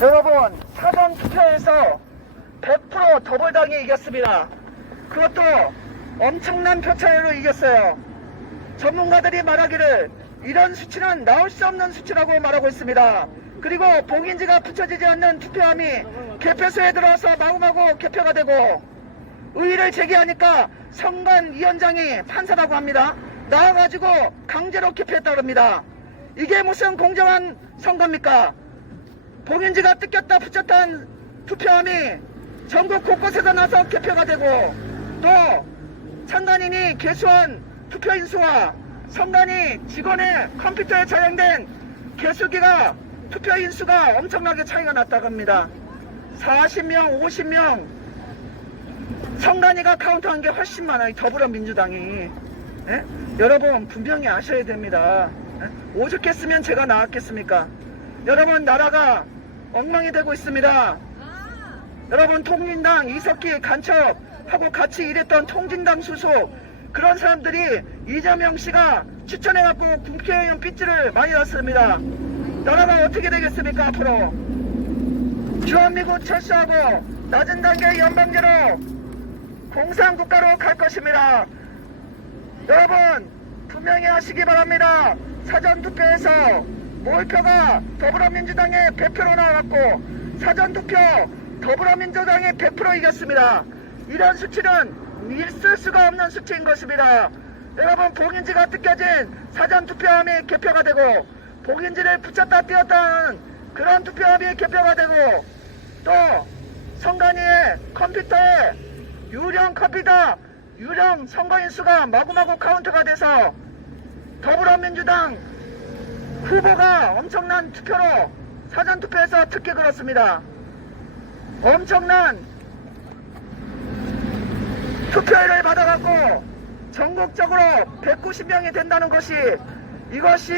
여러분, 사전 투표에서 100% 더불당이 이겼습니다. 그것도 엄청난 표차로 이겼어요. 전문가들이 말하기를 이런 수치는 나올 수 없는 수치라고 말하고 있습니다. 그리고 봉인지가 붙여지지 않는 투표함이 개표소에 들어와서 마구마구 개표가 되고, 의의를 제기하니까 선관위원장이 판사라고 합니다. 나와가지고 강제로 개표했다고 합니다. 이게 무슨 공정한 선거입니까? 봉인지가 뜯겼다 붙였다는 투표함이 전국 곳곳에서 나서 개표가 되고, 또 선관인이 개수한 투표인수와 선관위 직원의 컴퓨터에 저장된 개수기가 투표인수가 엄청나게 차이가 났다고 합니다. 40명, 50명 선관위가 카운트한 게 훨씬 많아요. 더불어민주당이. 예? 여러분 분명히 아셔야 됩니다. 예? 오죽했으면 제가 나왔겠습니까? 여러분, 나라가 엉망이 되고 있습니다. 여러분, 통진당 이석기 간첩하고 같이 일했던 통진당 수속, 그런 사람들이 이재명 씨가 추천해갖고 국회의원 삐지를 많이 났습니다. 나라가 어떻게 되겠습니까? 앞으로 주한미군 철수하고 낮은 단계 연방제로 공산국가로 갈 것입니다. 여러분 분명히 하시기 바랍니다. 사전투표에서 몰표가 더불어민주당의 100표로 나왔고, 사전투표 더불어민주당이 100% 이겼습니다. 이런 수치는 있을 수가 없는 수치인 것입니다. 여러분, 봉인지가 뜯겨진 사전투표함이 개표가 되고, 봉인지를 붙였다 띄웠다는 그런 투표함이 개표가 되고, 또 선관위의 컴퓨터에 유령 컴퓨터, 유령 선거인수가 마구마구 카운트가 돼서 더불어민주당 후보가 엄청난 투표로 사전투표에서 특히 그렇습니다. 엄청난 투표율을 받아갖고 전국적으로 190명이 된다는 것이, 이것이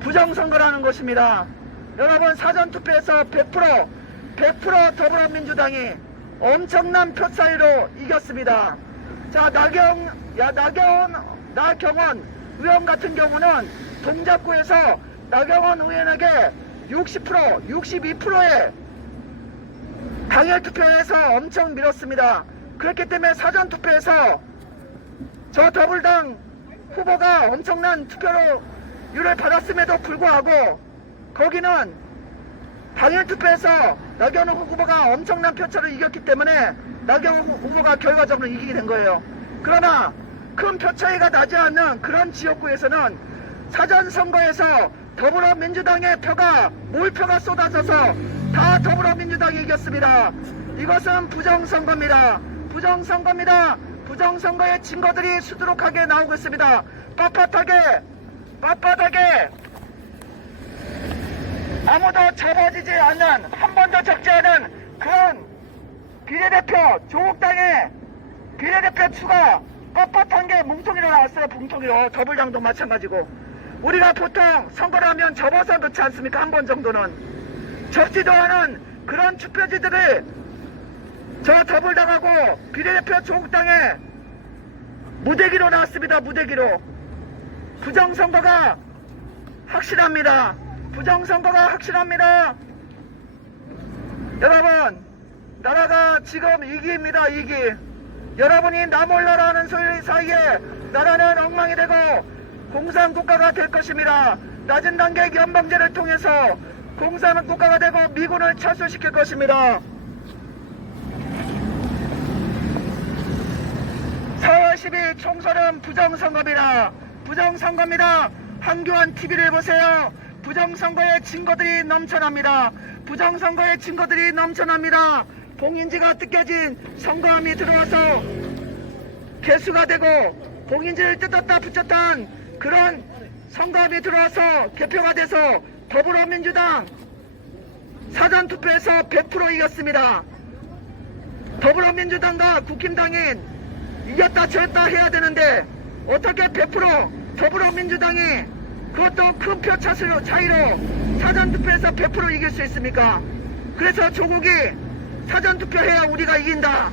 부정선거라는 것입니다. 여러분, 사전투표에서 100% 더불어민주당이 엄청난 표 차이로 이겼습니다. 자, 나경원 의원 같은 경우는 동작구에서 나경원 의원에게 60%, 62%의 당일 투표에서 엄청 밀었습니다. 그렇기 때문에 사전투표에서 저 더불당 후보가 엄청난 투표율을 받았음에도 불구하고, 거기는 당일 투표에서 나경원 후보가 엄청난 표차로 이겼기 때문에 나경원 후보가 결과적으로 이기게 된 거예요. 그러나 큰 표차이가 나지 않는 그런 지역구에서는 사전선거에서 더불어민주당의 표가, 몰표가 쏟아져서 다 더불어민주당이 이겼습니다. 이것은 부정선거입니다. 부정선거입니다. 부정선거의 증거들이 수두룩하게 나오고 있습니다. 빳빳하게 아무도 접어지지 않는, 한 번도 적지 않은 그런 비례대표, 조국당의 비례대표 추가 뻣뻣한 게 뭉텅이로 나왔어요. 뭉텅이로. 더불당도 마찬가지고. 우리가 보통 선거를 하면 접어서 넣지 않습니까? 한 번 정도는. 적지도 않은 그런 투표지들을 저 더불당하고 비례대표 조국당의 무대기로 나왔습니다. 무대기로. 부정선거가 확실합니다. 부정선거가 확실합니다. 여러분, 나라가 지금 위기입니다. 위기. 여러분이 나 몰라라 하는 소리 사이에 나라는 엉망이 되고 공산국가가 될 것입니다. 낮은 단계 연방제를 통해서 공산국가가 되고 미군을 철수시킬 것입니다. 4월 10일 총선은 부정선거입니다. 부정선거입니다. 한교안 TV를 보세요. 부정선거의 증거들이 넘쳐납니다. 부정선거의 증거들이 넘쳐납니다. 봉인지가 뜯겨진 선거함이 들어와서 개수가 되고, 봉인지를 뜯었다 붙였던 그런 선거함이 들어와서 개표가 돼서 더불어민주당 사전투표에서 100% 이겼습니다. 더불어민주당과 국힘당이 이겼다 졌다 해야 되는데 어떻게 100% 더불어민주당이, 그것도 큰 표 차이로 사전투표에서 100% 이길 수 있습니까? 그래서 조국이 사전투표해야 우리가 이긴다,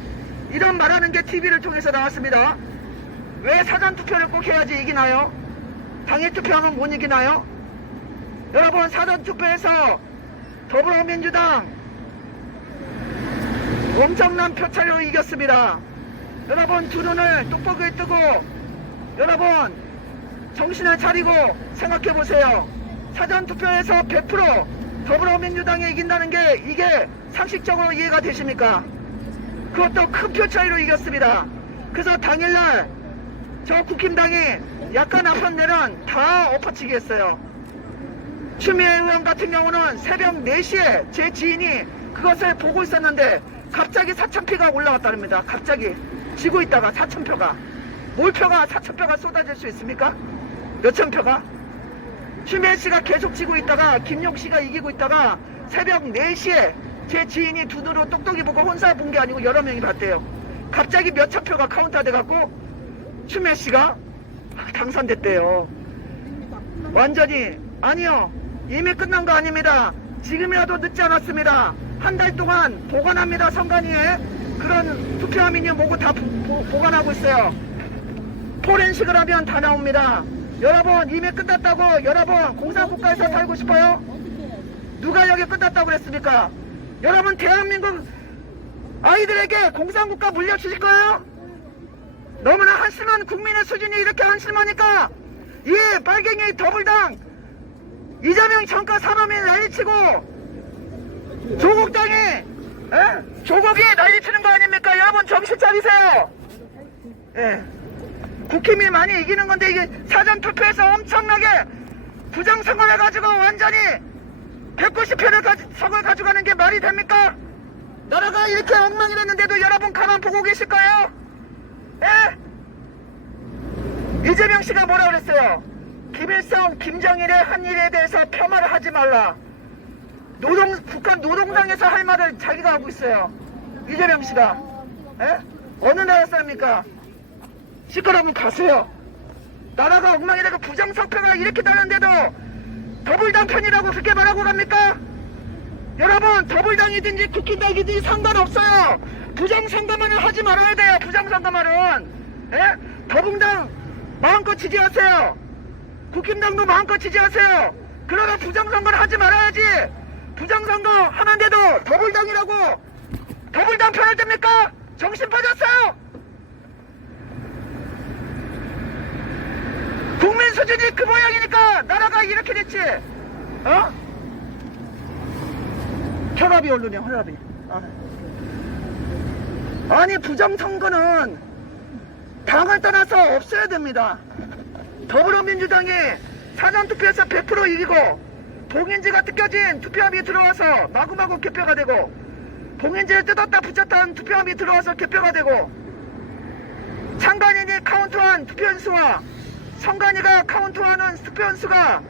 이런 말하는 게 TV를 통해서 나왔습니다. 왜 사전투표를 꼭 해야지 이기나요? 당일투표하면 못 이기나요? 여러분, 사전투표에서 더불어민주당 엄청난 표차로 이겼습니다. 여러분 두 눈을 똑바로 뜨고 여러분 정신을 차리고 생각해보세요. 사전투표에서 100% 더불어민주당이 이긴다는 게 이게 상식적으로 이해가 되십니까? 그것도 큰 표 차이로 이겼습니다. 그래서 당일날 저 국힘당이 약간 아픈 데는 다 엎어치기 했어요. 추미애 의원 같은 경우는 새벽 4시에 제 지인이 그것을 보고 있었는데 갑자기 4,000표가 올라왔답니다. 갑자기 지고 있다가 4,000표가 몰표가 4,000표가 쏟아질 수 있습니까? 몇천 표가? 추미애 씨가 계속 지고 있다가 김용 씨가 이기고 있다가 새벽 4시에 제 지인이 두 눈으로 똑똑히 보고 혼자 본 게 아니고 여러 명이 봤대요. 갑자기 몇천 표가 카운트돼 갖고 추미애 씨가 당선됐대요. 완전히 아니요, 이미 끝난 거 아닙니다. 지금이라도 늦지 않았습니다. 한 달 동안 보관합니다. 선관위에 그런 투표함이냐 뭐고 다 보관하고 있어요. 포렌식을 하면 다 나옵니다. 여러분 이미 끝났다고 여러분 공산국가에서 살고 싶어요? 누가 여기 끝났다고 그랬습니까? 여러분 대한민국 아이들에게 공산국가 물려주실 거예요? 너무나 한심한 국민의 수준이 이렇게 한심하니까 이 빨갱이 더불당 이재명 정가 산업인 난리치고 조국당이 조국이 난리치는 거 아닙니까? 여러분 정신 차리세요. 국힘이 많이 이기는 건데 이게 사전투표에서 엄청나게 부정선거를 해가지고 완전히 190표를 선거를 가져가는 게 말이 됩니까? 나라가 이렇게 엉망이 됐는데도 여러분 가만 보고 계실 거예요? 이재명 씨가 뭐라 그랬어요? 김일성, 김정일의 한 일에 대해서 폄하를 하지 말라. 북한 노동당에서 할 말을 자기가 하고 있어요. 이재명 씨가. 어느 나라 사람입니까? 시끄러우면 가세요. 나라가 엉망이 되고 부정선거가 이렇게 나는데도 더불당 편이라고 그렇게 말하고 갑니까? 여러분 더불당이든지 국힘당이든지 상관없어요. 부정선거만을 하지 말아야 돼요. 부정선거만은. 더불당 마음껏 지지하세요. 국힘당도 마음껏 지지하세요. 그러나 부정선거를 하지 말아야지. 부정선거 하는데도 더불당이라고 더불당 편을 듭니까? 정신 빠졌어요? 국민 수준이 그 모양이니까 나라가 이렇게 됐지. 혈압이 오르네, 혈압이. 아니 부정선거는 당을 떠나서 없어야 됩니다. 더불어민주당이 사전투표에서 100% 이기고 봉인지가 뜯겨진 투표함이 들어와서 마구마구 개표가 되고 봉인지를 뜯었다 붙였다 한 투표함이 들어와서 개표가 되고 창간인이 카운트한 투표인수와 선관위가 카운트하는 투표인수가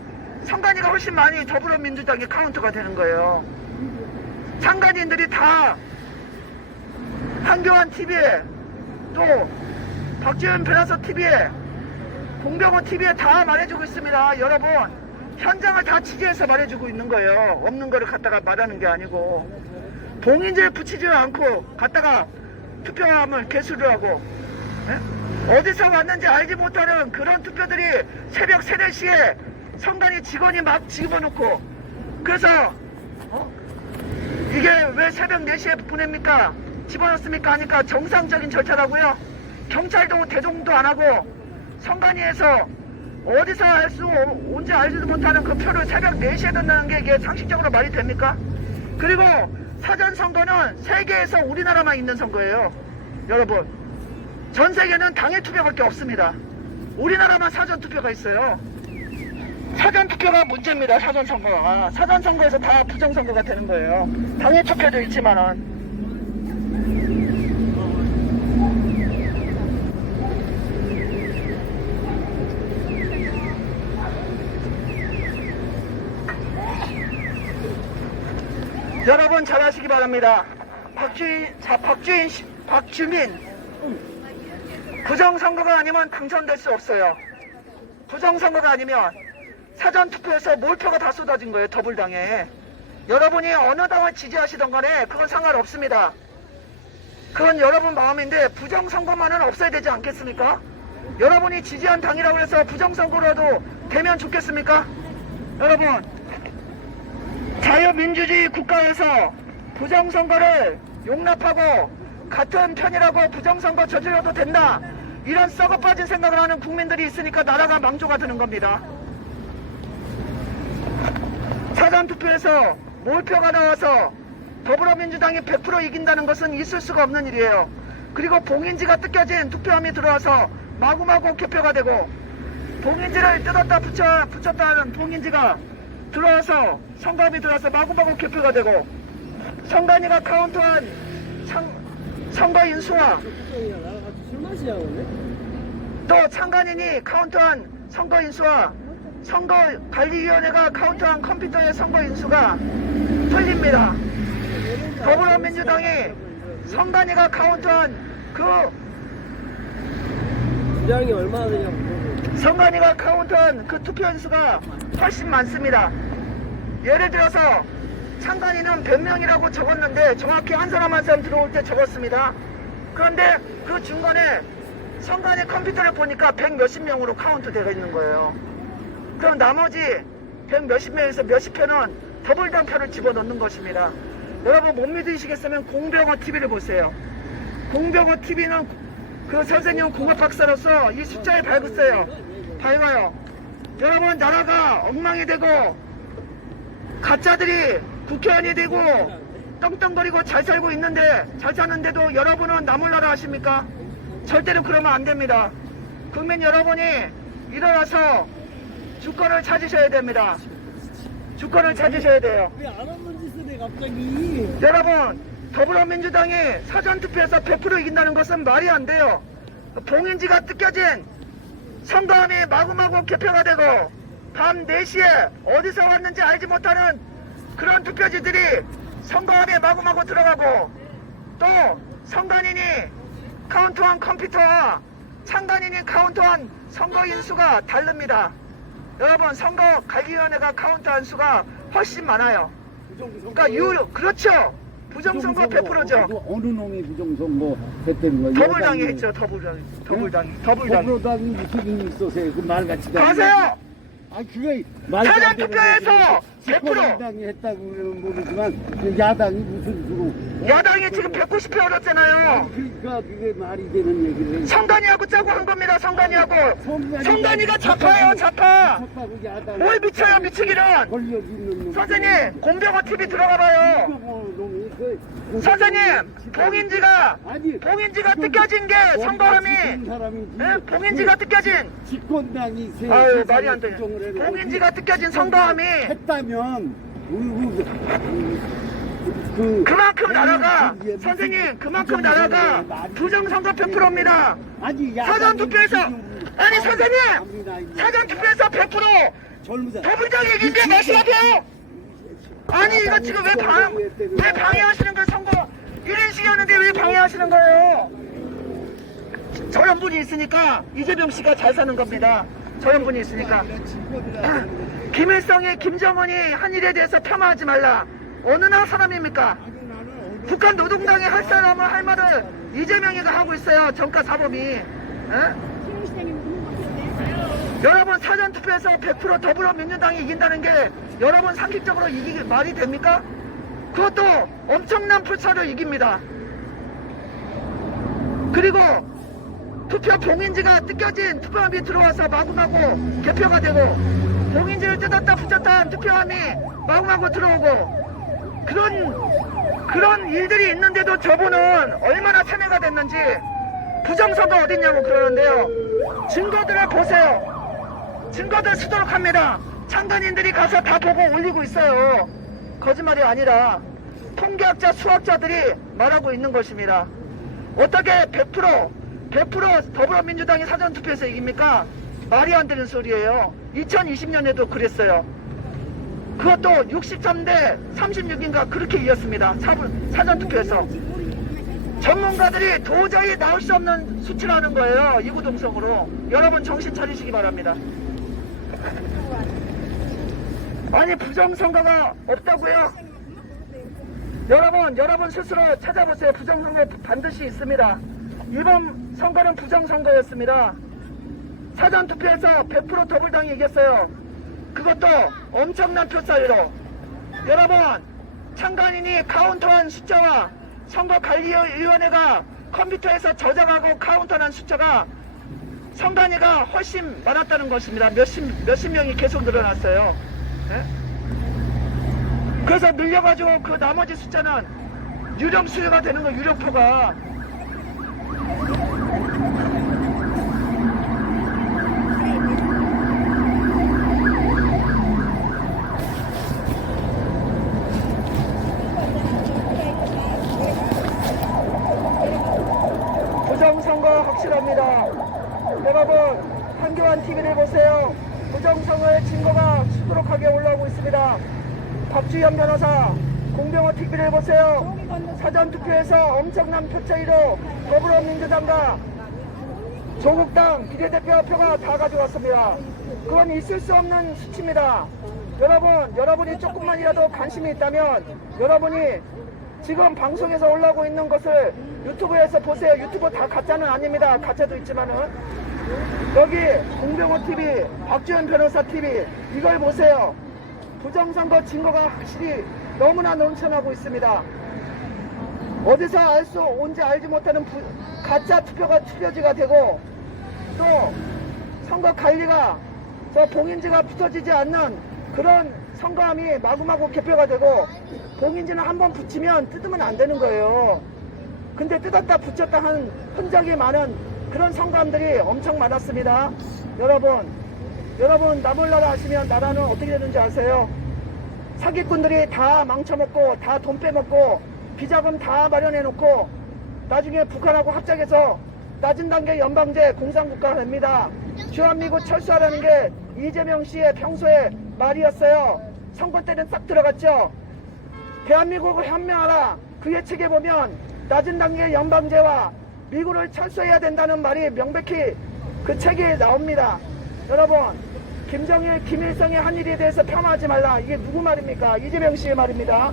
선관위가 훨씬 많이 더불어민주당이 카운트가 되는 거예요. 창간인들이 다 한교안 TV에 또 박지원 변호사 TV에 공병호 TV에 다 말해주고 있습니다. 여러분 현장을 다 취재해서 말해주고 있는 거예요. 없는 거를 갖다가 말하는 게 아니고 봉인지를 붙이지 않고 갖다가 투표함을 개수를 하고 어디서 왔는지 알지 못하는 그런 투표들이 새벽 3, 4시에 선관위 직원이 막 집어넣고 그래서 이게 왜 새벽 4시에 보냅니까? 집어넣습니까? 하니까 정상적인 절차라고요. 경찰도 대동도 안 하고 선관위에서 어디서 알 수 온지 알지도 못하는 그 표를 새벽 4시에 든다는 게 이게 상식적으로 말이 됩니까? 그리고 사전선거는 세계에서 우리나라만 있는 선거예요. 여러분 전 세계는 당일 투표밖에 없습니다. 우리나라만 사전투표가 있어요. 사전투표가 문제입니다. 사전선거가. 사전선거에서 다 부정선거가 되는 거예요. 당일 투표도 있지만은. 여러분 잘 하시기 바랍니다. 박주민 부정선거가 아니면 당선될 수 없어요. 부정선거가 아니면 사전투표에서 몰표가 다 쏟아진 거예요. 더불당에. 여러분이 어느 당을 지지하시던 간에 그건 상관없습니다. 그건 여러분 마음인데 부정선거만은 없어야 되지 않겠습니까? 여러분이 지지한 당이라고 해서 부정선거라도 되면 좋겠습니까? 여러분 자유 민주주의 국가에서 부정선거를 용납하고 같은 편이라고 부정선거 저질러도 된다, 이런 썩어 빠진 생각을 하는 국민들이 있으니까 나라가 망조가 되는 겁니다. 사전투표에서 몰표가 나와서 더불어민주당이 100% 이긴다는 것은 있을 수가 없는 일이에요. 그리고 봉인지가 뜯겨진 투표함이 들어와서 마구마구 개표가 되고, 봉인지를 뜯었다 붙였다 하는 봉인지가 들어와서 선거함이 들어와서 마구마구 개표가 되고, 선관위가 카운트한 선거 인수와 또 참관인이 카운트한 선거 인수와 선거관리위원회가 카운트한 컴퓨터의 선거 인수가 틀립니다. 더불어민주당이 선관위가 카운트한 그 주장이 얼마나 되냐고. 선관위가 카운트한 그 투표 인수가 훨씬 많습니다. 예를 들어서 참관인은 100명이라고 적었는데 정확히 한 사람 한 사람 들어올 때 적었습니다. 그런데 그 중간에 선관위 컴퓨터를 보니까 100 몇십 명으로 카운트 되어 있는 거예요. 그럼 나머지 100 몇십 명에서 몇십 표는 더블당표를 집어넣는 것입니다. 여러분 못 믿으시겠으면 공병호 TV를 보세요. 공병호 TV는 그 선생님은 공학 박사로서 이 숫자에 밝았어요. 밝아요. 여러분 나라가 엉망이 되고 가짜들이 국회의원이 되고 떵떵거리고 잘 살고 있는데, 잘 사는데도 여러분은 나몰라라 하십니까? 절대로 그러면 안 됩니다. 국민 여러분이 일어나서 주권을 찾으셔야 됩니다. 주권을 찾으셔야 돼요. 왜 안 하는 짓을 해 갑자기? 여러분, 더불어민주당이 사전투표에서 100% 이긴다는 것은 말이 안 돼요. 봉인지가 뜯겨진 선거함이 마구마구 개표가 되고, 밤 4시에 어디서 왔는지 알지 못하는 그런 투표지들이 선거함에 마구마구 들어가고, 또 선관인이 카운트한 컴퓨터와 참관인이 카운트한 선거 인수가 다릅니다. 여러분 선거관리위원회가 카운트한 수가 훨씬 많아요. 그러니까 그렇죠. 부정선거 100%죠. 어느 놈이 부정선거 했다는 거예요? 더불당이 했죠. 더불당이. 더불어당이 무슨 힘이 있어서 그 말같이 가세요. 아 그게 사전투표에서 100% 당이 했다고 모르지만 그 야당이 무슨 수로 야당이 지금 190표 얻었잖아요. 그러니까 그게 말이 되는 얘기를 성관이하고 짜고 한 겁니다. 성관이하고. 성관이가 좌파예요. 좌파. 뭘 미쳐요. 미치기는. 권력 있는 놈. 선생님 공병호 TV 들어가봐요. 선생님 봉인지가 뜯겨진 게 선거함이, 예? 봉인지가 뜯겨진 집권당이 아유 말이 안 돼. 봉인지가 뜯겨진 선거함이 했다면 그만큼 나라가, 선생님 그만큼 나라가 부정선거 100%입니다. 사전투표에서, 아니 선생님 사전투표에서 100% 더불당이 이긴 게 몇이라고요? 아니 이거 지금 왜 방해하시는 거예요? 선거 1인식이었는데 왜 방해하시는 거예요? 저런 분이 있으니까 이재명 씨가 잘 사는 겁니다. 저런 분이 있으니까. 김일성이, 김정은이 한 일에 대해서 폄하하지 말라. 어느 나라 사람입니까? 북한 노동당이 할 사람을 할 말을 이재명이가 하고 있어요. 정가 사범이. 에? 여러분 사전투표에서 100% 더불어민주당이 이긴다는 게 여러분 상식적으로 이기기 말이 됩니까? 그것도 엄청난 표차로 이깁니다. 그리고 투표 봉인지가 뜯겨진 투표함이 들어와서 마구마구 개표가 되고, 봉인지를 뜯었다 붙였다 한 투표함이 마구마구 들어오고, 그런 일들이 있는데도 저분은 얼마나 참여가 됐는지 부정선거 어딨냐고 그러는데요. 증거들을 보세요. 증거들 수두룩합니다. 참관인들이 가서 다 보고 올리고 있어요. 거짓말이 아니라 통계학자, 수학자들이 말하고 있는 것입니다. 어떻게 100% 더불어민주당이 사전투표에서 이깁니까? 말이 안 되는 소리예요. 2020년에도 그랬어요. 그것도 63대 36인가 그렇게 이겼습니다. 사전투표에서. 전문가들이 도저히 나올 수 없는 수치라는 거예요. 이구동성으로. 여러분 정신 차리시기 바랍니다. 아니 부정선거가 없다고요? 여러분 스스로 찾아보세요. 부정선거 반드시 있습니다. 이번 선거는 부정선거였습니다. 사전투표에서 100% 더불당이 이겼어요. 그것도 엄청난 표차로. 여러분, 참관인이 카운터한 숫자와 선거관리위원회가 컴퓨터에서 저장하고 카운터한 숫자가 선관위가 훨씬 많았다는 것입니다. 몇십 명이 계속 늘어났어요. 예? 그래서 늘려가지고 그 나머지 숫자는 유령 수요가 되는 거, 유령표가. 부정선거 확실합니다. 여러분, 한교안 TV를 보세요. 부정선거의 증거가 수두룩하게 올라오고 있습니다. 박주현 변호사, 공병호 TV를 보세요. 사전투표에서 엄청난 표차이로 더불어민주당과 조국당 비례대표 표가 다 가져왔습니다. 그건 있을 수 없는 수치입니다. 여러분이 조금만이라도 관심이 있다면 여러분이 지금 방송에서 올라오고 있는 것을 유튜브에서 보세요. 유튜브 다 가짜는 아닙니다. 가짜도 있지만은 여기 공병호 TV, 박주현 변호사 TV 이걸 보세요. 부정선거 증거가 확실히 너무나 넘쳐나고 있습니다. 어디서 온지 알지 못하는 가짜 투표가 투표지가 되고 또 선거 관리가 봉인지가 붙어지지 않는 그런 선거함이 마구마구 개표가 되고 봉인지는 한번 붙이면 뜯으면 안 되는 거예요. 근데 뜯었다 붙였다 한 흔적이 많은 그런 선거함들이 엄청 많았습니다. 여러분 나몰라라 하시면 나라는 어떻게 되는지 아세요? 사기꾼들이 다 망쳐먹고 다 돈 빼먹고 비자금 다 마련해놓고 나중에 북한하고 합작해서 낮은 단계 연방제 공산국가가 됩니다. 주한미군 철수하라는 게 이재명 씨의 평소의 말이었어요. 선거 때는 싹 들어갔죠. 대한민국을 현명하라 그 예측에 보면 낮은 단계 연방제와 미군을 철수해야 된다는 말이 명백히 그 책에 나옵니다. 여러분, 김정일, 김일성의 한 일에 대해서 폄하하지 말라. 이게 누구 말입니까? 이재명 씨의 말입니다.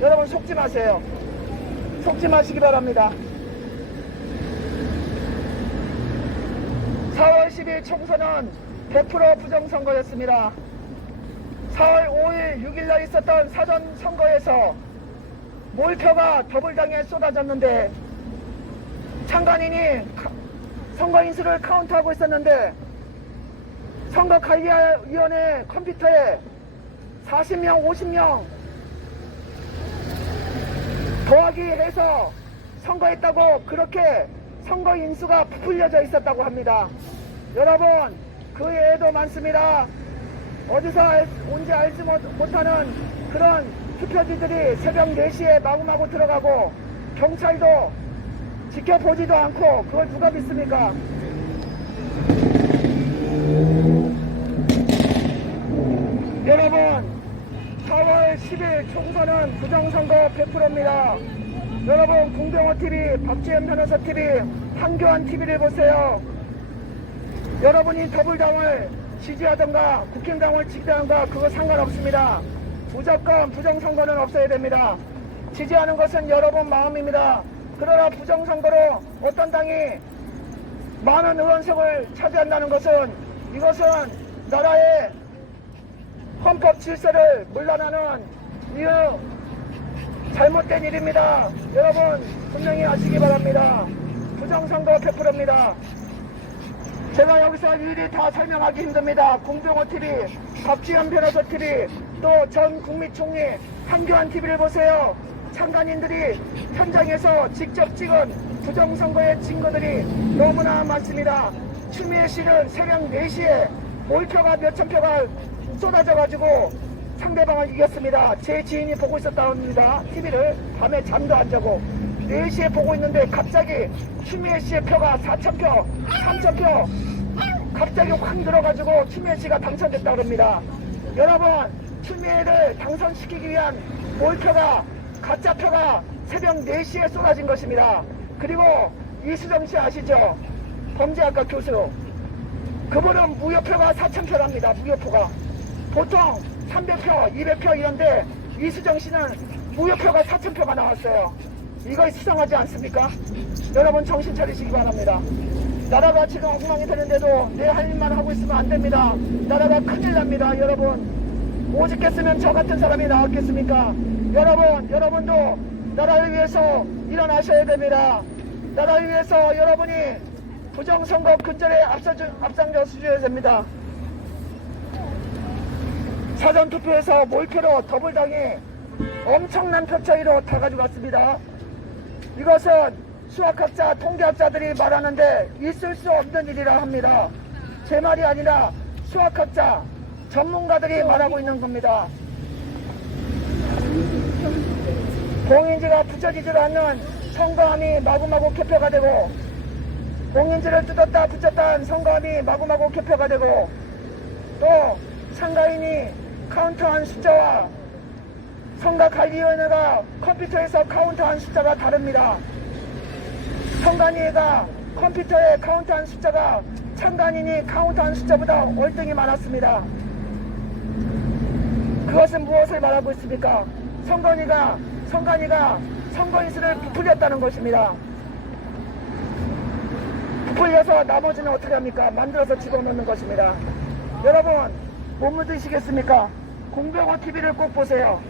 여러분 속지 마세요. 속지 마시기 바랍니다. 4월 10일 총선은 100% 부정선거였습니다. 4월 5일, 6일날 있었던 사전선거에서 몰표가 더블당에 쏟아졌는데 참관인이 선거인수를 카운트하고 있었는데 선거관리위원회 컴퓨터에 40명, 50명 더하기 해서 선거했다고 그렇게 선거인수가 부풀려져 있었다고 합니다. 여러분, 그 외에도 많습니다. 어디서 온지 알지 못하는 그런 투표지들이 새벽 4시에 마구마구 들어가고 경찰도 지켜보지도 않고 그걸 누가 믿습니까? 여러분, 4월 10일 총선은 부정선거 100%입니다. 여러분, 공병호TV, 박주현 변호사TV, 한교안 TV를 보세요. 여러분이 더불당을 지지하던가 국힘당을 지지하던가 그거 상관없습니다. 무조건 부정선거는 없어야 됩니다. 지지하는 것은 여러분 마음입니다. 그러나 부정선거로 어떤 당이 많은 의원석을 차지한다는 것은 이것은 나라의 헌법 질서를 물러나는 이 잘못된 일입니다. 여러분 분명히 아시기 바랍니다. 부정선거 100%입니다. 제가 여기서 일일이 다 설명하기 힘듭니다. 공병호TV, 박주현 변호사TV, 또 전 국무총리 한교안TV를 보세요. 참관인들이 현장에서 직접 찍은 부정선거의 증거들이 너무나 많습니다. 추미애 씨는 새벽 4시에 몰표가 몇천 표가 쏟아져가지고 상대방을 이겼습니다. 제 지인이 보고 있었다고 합니다. TV를 밤에 잠도 안 자고 4시에 보고 있는데 갑자기 추미애 씨의 표가 4,000표, 3,000표 갑자기 확 들어가지고 추미애 씨가 당선됐다고 합니다. 여러분, 추미애를 당선시키기 위한 몰표가 가짜표가 새벽 4시에 쏟아진 것입니다. 그리고 이수정 씨 아시죠? 범죄학과 교수. 그분은 무효표가 4,000표랍니다. 무효표가. 보통 300표, 200표 이런데 이수정 씨는 무효표가 4,000표가 나왔어요. 이거 수상하지 않습니까? 여러분 정신 차리시기 바랍니다. 나라가 지금 엉망이 되는데도 내 할 일만 하고 있으면 안 됩니다. 나라가 큰일 납니다. 여러분 오직했으면 저 같은 사람이 나왔겠습니까? 여러분도 나라를 위해서 일어나셔야 됩니다. 나라를 위해서 여러분이 부정선거 근절에 앞장서 주셔야 됩니다. 사전투표에서 몰표로 더불당이 엄청난 표 차이로 다 가져갔습니다. 이것은 수학학자, 통계학자들이 말하는데 있을 수 없는 일이라 합니다. 제 말이 아니라 수학학자, 전문가들이 말하고 있는 겁니다. 봉인지가 붙여지질 않는 선거함이 마구마구 개표가 되고, 봉인지를 뜯었다 붙였다 한 선거함이 마구마구 개표가 되고, 또 참가인이 카운트한 숫자와 선거관리위원회가 컴퓨터에서 카운트한 숫자가 다릅니다. 선관위가 컴퓨터에 카운트한 숫자가 참관인이 카운트한 숫자보다 월등히 많았습니다. 그것은 무엇을 말하고 있습니까? 선관위가 선거인수를 부풀렸다는 것입니다. 부풀려서 나머지는 어떻게 합니까? 만들어서 집어넣는 것입니다. 여러분, 못 믿으시겠습니까? 공병호 TV를 꼭 보세요.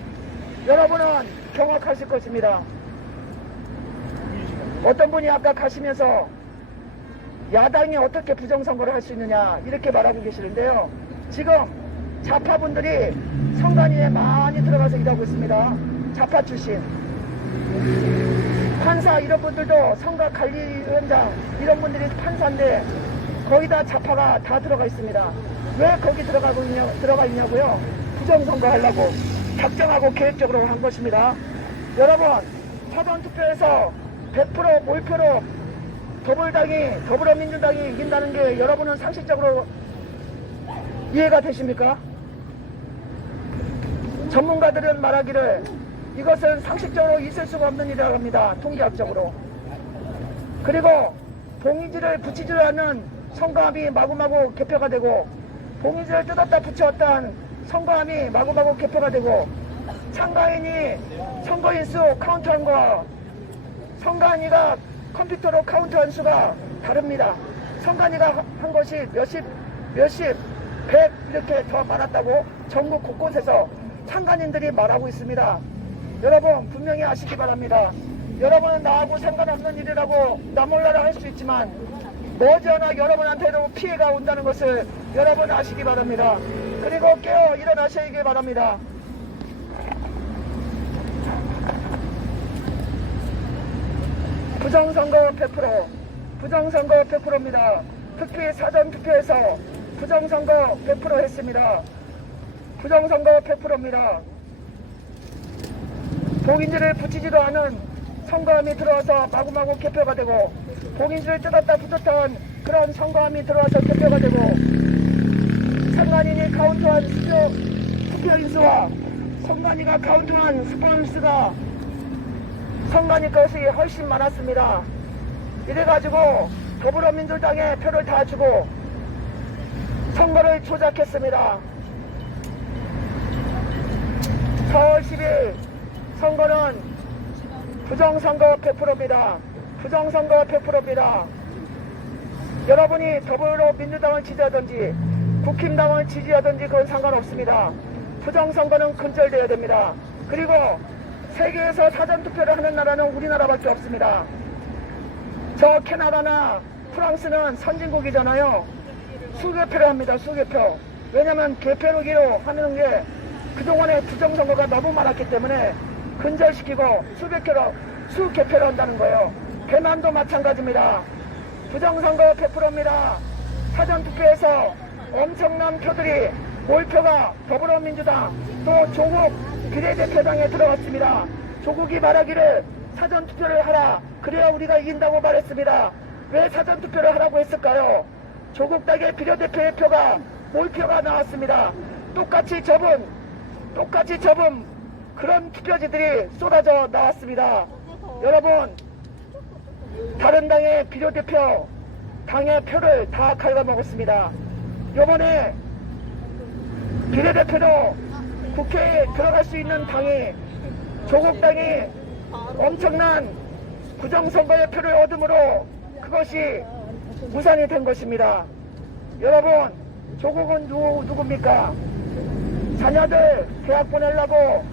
여러분은 경악하실 것입니다. 어떤 분이 아까 가시면서 야당이 어떻게 부정선거를 할 수 있느냐 이렇게 말하고 계시는데요. 지금 좌파분들이 선관위에 많이 들어가서 일하고 있습니다. 좌파 출신. 판사 이런 분들도 선거관리위원장 이런 분들이 판사인데 거의 다 좌파가 다 들어가 있습니다. 왜 거기 들어가 있냐고요? 부정선거 하려고 작정하고 계획적으로 한 것입니다. 여러분, 사전투표에서 100% 몰표로 더불어민주당이 이긴다는 게 여러분은 상식적으로 이해가 되십니까? 전문가들은 말하기를 이것은 상식적으로 있을 수가 없는 일이라고 합니다. 통계학적으로. 그리고 봉인지를 붙이지 않는 선거함이 마구마구 개표가 되고, 봉인지를 뜯었다 붙였던 선거함이 마구마구 개표가 되고, 참가인이 선거인수 카운트한 거와 선관위가 컴퓨터로 카운트한 수가 다릅니다. 선관위가 한 것이 몇십, 100 이렇게 더 많았다고 전국 곳곳에서 참관인들이 말하고 있습니다. 여러분 분명히 아시기 바랍니다. 여러분은 나하고 상관없는 일이라고 나몰라라 할 수 있지만 머지않아 여러분한테도 피해가 온다는 것을 여러분 아시기 바랍니다. 그리고 깨어 일어나시기 바랍니다. 부정선거 100%, 부정선거 100%입니다. 특히 사전투표에서 부정선거 100% 했습니다. 부정선거 100%입니다. 봉인지를 붙이지도 않은 선거함이 들어와서 마구마구 개표가 되고, 봉인지를 뜯었다 붙였던 그런 선거함이 들어와서 개표가 되고, 선관인이 카운트한 투표인수와 선관위가 카운트한 스폰스가 선관위 것이 훨씬 많았습니다. 이래가지고 더불어민주당에 표를 다 주고 선거를 조작했습니다. 4월 10일 선거는 부정선거 100%입니다. 부정선거 100%입니다. 여러분이 더불어민주당을 지지하든지 국힘당을 지지하든지 그건 상관없습니다. 부정선거는 근절되어야 됩니다. 그리고 세계에서 사전투표를 하는 나라는 우리나라밖에 없습니다. 저 캐나다나 프랑스는 선진국이잖아요. 수개표를 합니다. 수개표. 왜냐면 개표기로 하는 게 그동안에 부정선거가 너무 많았기 때문에 근절시키고 수개표를 한다는 거예요. 대만도 마찬가지입니다. 부정선거 100%입니다. 사전투표에서 엄청난 표들이 몰표가 더불어민주당 또 조국 비례대표당에 들어갔습니다. 조국이 말하기를 사전투표를 하라. 그래야 우리가 이긴다고 말했습니다. 왜 사전투표를 하라고 했을까요? 조국 당의 비례대표의 표가 몰표가 나왔습니다. 똑같이 접은 그런 투표지들이 쏟아져 나왔습니다. 여러분, 다른 당의 비례대표 당의 표를 다 갉아먹었습니다. 요번에 비례대표로 국회에 들어갈 수 있는 당이 조국 당이 엄청난 부정선거의 표를 얻음으로 그것이 무산이 된 것입니다. 여러분, 조국은 누굽니까? 자녀들 대학 보내려고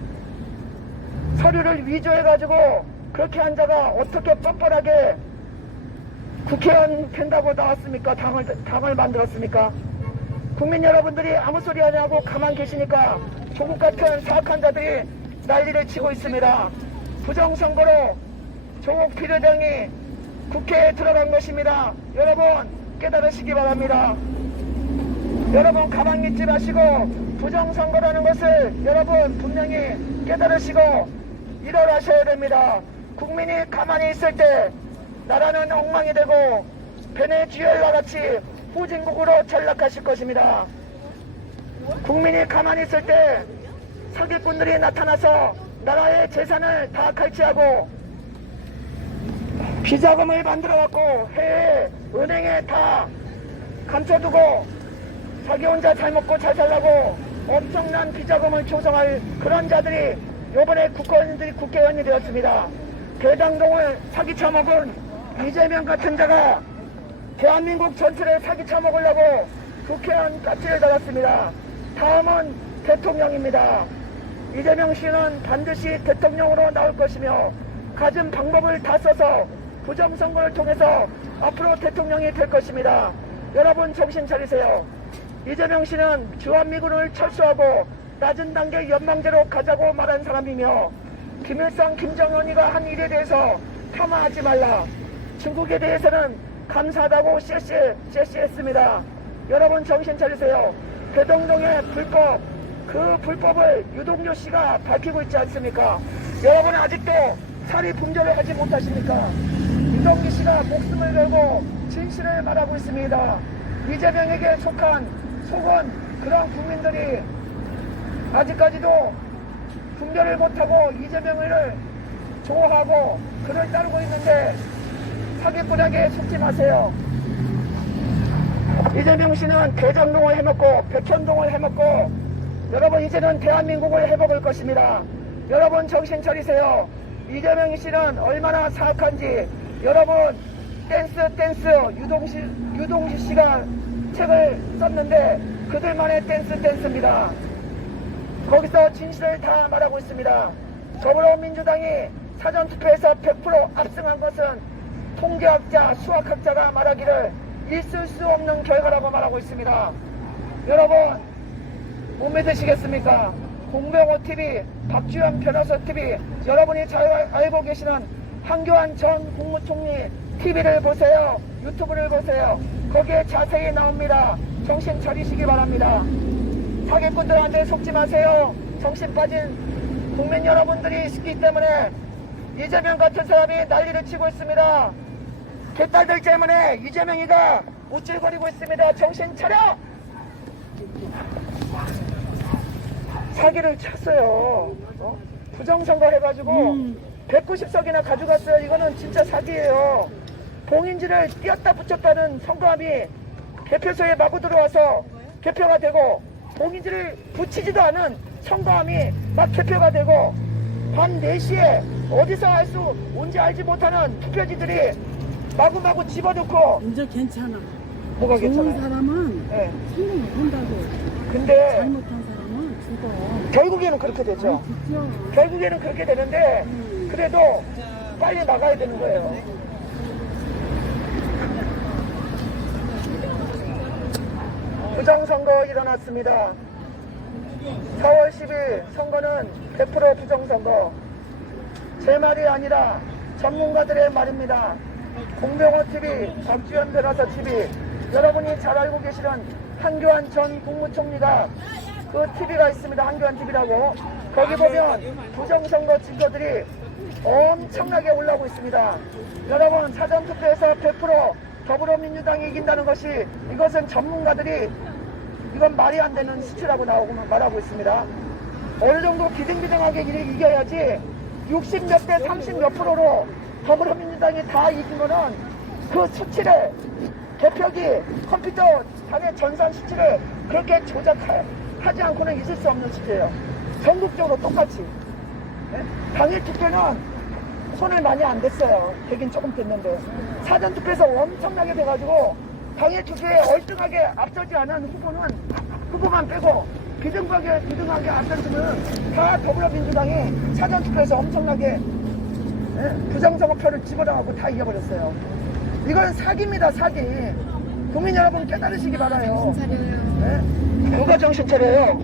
서류를 위조해가지고 그렇게 한 자가 어떻게 뻔뻔하게 국회의원 된다고 나왔습니까? 당을 만들었습니까? 국민 여러분들이 아무 소리 안 하고 가만 계시니까 조국 같은 사악한 자들이 난리를 치고 있습니다. 부정선거로 조국 비례당이 국회에 들어간 것입니다. 여러분 깨달으시기 바랍니다. 여러분 가만히 있지 마시고 부정선거라는 것을 여러분 분명히 깨달으시고 일어나셔야 됩니다. 국민이 가만히 있을 때 나라는 엉망이 되고 베네수엘라 같이 후진국으로 전락하실 것입니다. 국민이 가만히 있을 때 사기꾼들이 나타나서 나라의 재산을 다 칼취하고 비자금을 만들어갖고 해외 은행에 다 감춰두고 자기 혼자 잘 먹고 잘 살라고 엄청난 비자금을 조성할 그런 자들이 이번에 국회의원이 되었습니다. 대장동을 사기쳐 먹은 이재명 같은 자가 대한민국 전체를 사기쳐 먹으려고 국회의원 깍지를 달았습니다. 다음은 대통령입니다. 이재명 씨는 반드시 대통령으로 나올 것이며 가진 방법을 다 써서 부정선거를 통해서 앞으로 대통령이 될 것입니다. 여러분 정신 차리세요. 이재명 씨는 주한미군을 철수하고 낮은 단계 연방제로 가자고 말한 사람이며 김일성, 김정은이가 한 일에 대해서 폄하하지 말라. 중국에 대해서는 감사하다고 실시했습니다. 여러분 정신 차리세요. 대동동의 불법, 그 불법을 유동규 씨가 밝히고 있지 않습니까? 여러분 아직도 사리 분별을 하지 못하십니까? 유동규 씨가 목숨을 걸고 진실을 말하고 있습니다. 이재명에게 속은 그런 국민들이 아직까지도 분별을 못하고 이재명을 좋아하고 그를 따르고 있는데 사기꾼에게 속지 마세요. 이재명 씨는 대장동을 해먹고 백현동을 해먹고 여러분 이제는 대한민국을 해먹을 것입니다. 여러분 정신 차리세요. 이재명 씨는 얼마나 사악한지 여러분 댄스 유동시 씨가 책을 썼는데 그들만의 댄스입니다. 거기서 진실을 다 말하고 있습니다. 더불어민주당이 사전투표에서 100% 압승한 것은 통계학자, 수학학자가 말하기를 있을 수 없는 결과라고 말하고 있습니다. 여러분 못 믿으시겠습니까? 공병호TV, 박주현 변호사TV, 여러분이 잘 알고 계시는 한교안 전 국무총리 TV를 보세요. 유튜브를 보세요. 거기에 자세히 나옵니다. 정신 차리시기 바랍니다. 사기꾼들한테 속지 마세요. 정신 빠진 국민 여러분들이 있기 때문에 이재명 같은 사람이 난리를 치고 있습니다. 개딸들 때문에 이재명이가 우쭐거리고 있습니다. 정신 차려! 사기를 쳤어요. 부정선거 해가지고 190석이나 가져갔어요. 이거는 진짜 사기예요. 봉인지를 띄었다 붙였다는 선거함이 개표소에 마구 들어와서 개표가 되고 봉인지를 붙이지도 않은 선거함이 막 개표가 되고 밤 4시에 어디서 알 수 온지 알지 못하는 투표지들이 마구마구 집어넣고 이제 괜찮아. 뭐가 좋은 괜찮아요? 사람은 네. 성공 못한다고. 근데 잘못한 사람은 죽어. 결국에는 그렇게 되죠. 죽죠. 결국에는 그렇게 되는데 그래도 빨리 나가야 되는 거예요. 부정선거 일어났습니다. 4월 10일 선거는 100% 부정선거. 제 말이 아니라 전문가들의 말입니다. 공병호TV, 박주현 변호사TV, 여러분이 잘 알고 계시는 한교안 전 국무총리가 그 TV가 있습니다. 한교안TV라고. 거기 보면 부정선거 증거들이 엄청나게 올라오고 있습니다. 여러분 사전투표에서 100% 더불어민주당이 이긴다는 것이 이것은 전문가들이 이건 말이 안 되는 수치라고 말하고 있습니다. 어느 정도 비등비등하게 이겨야지 60 몇 대 30 몇 프로로 더불어민주당이 다 이기면은 그 수치를 개표기 컴퓨터 당의 전산 수치를 그렇게 조작하지 않고는 있을 수 없는 수치예요. 전국적으로 똑같이. 네? 당일 투표는 손을 많이 안 댔어요. 되긴 조금 됐는데 사전투표에서 엄청나게 돼가지고 당일 투표에 얼등하게 앞서지 않은 후보만 빼고 비등하게 앞섰으면 다 더불어민주당이 사전투표에서 엄청나게 부정선거표를 집어넣고 다 이겨버렸어요. 이건 사기입니다, 사기. 국민 여러분 깨달으시기 바라요. 네? 누가 정신 차려요?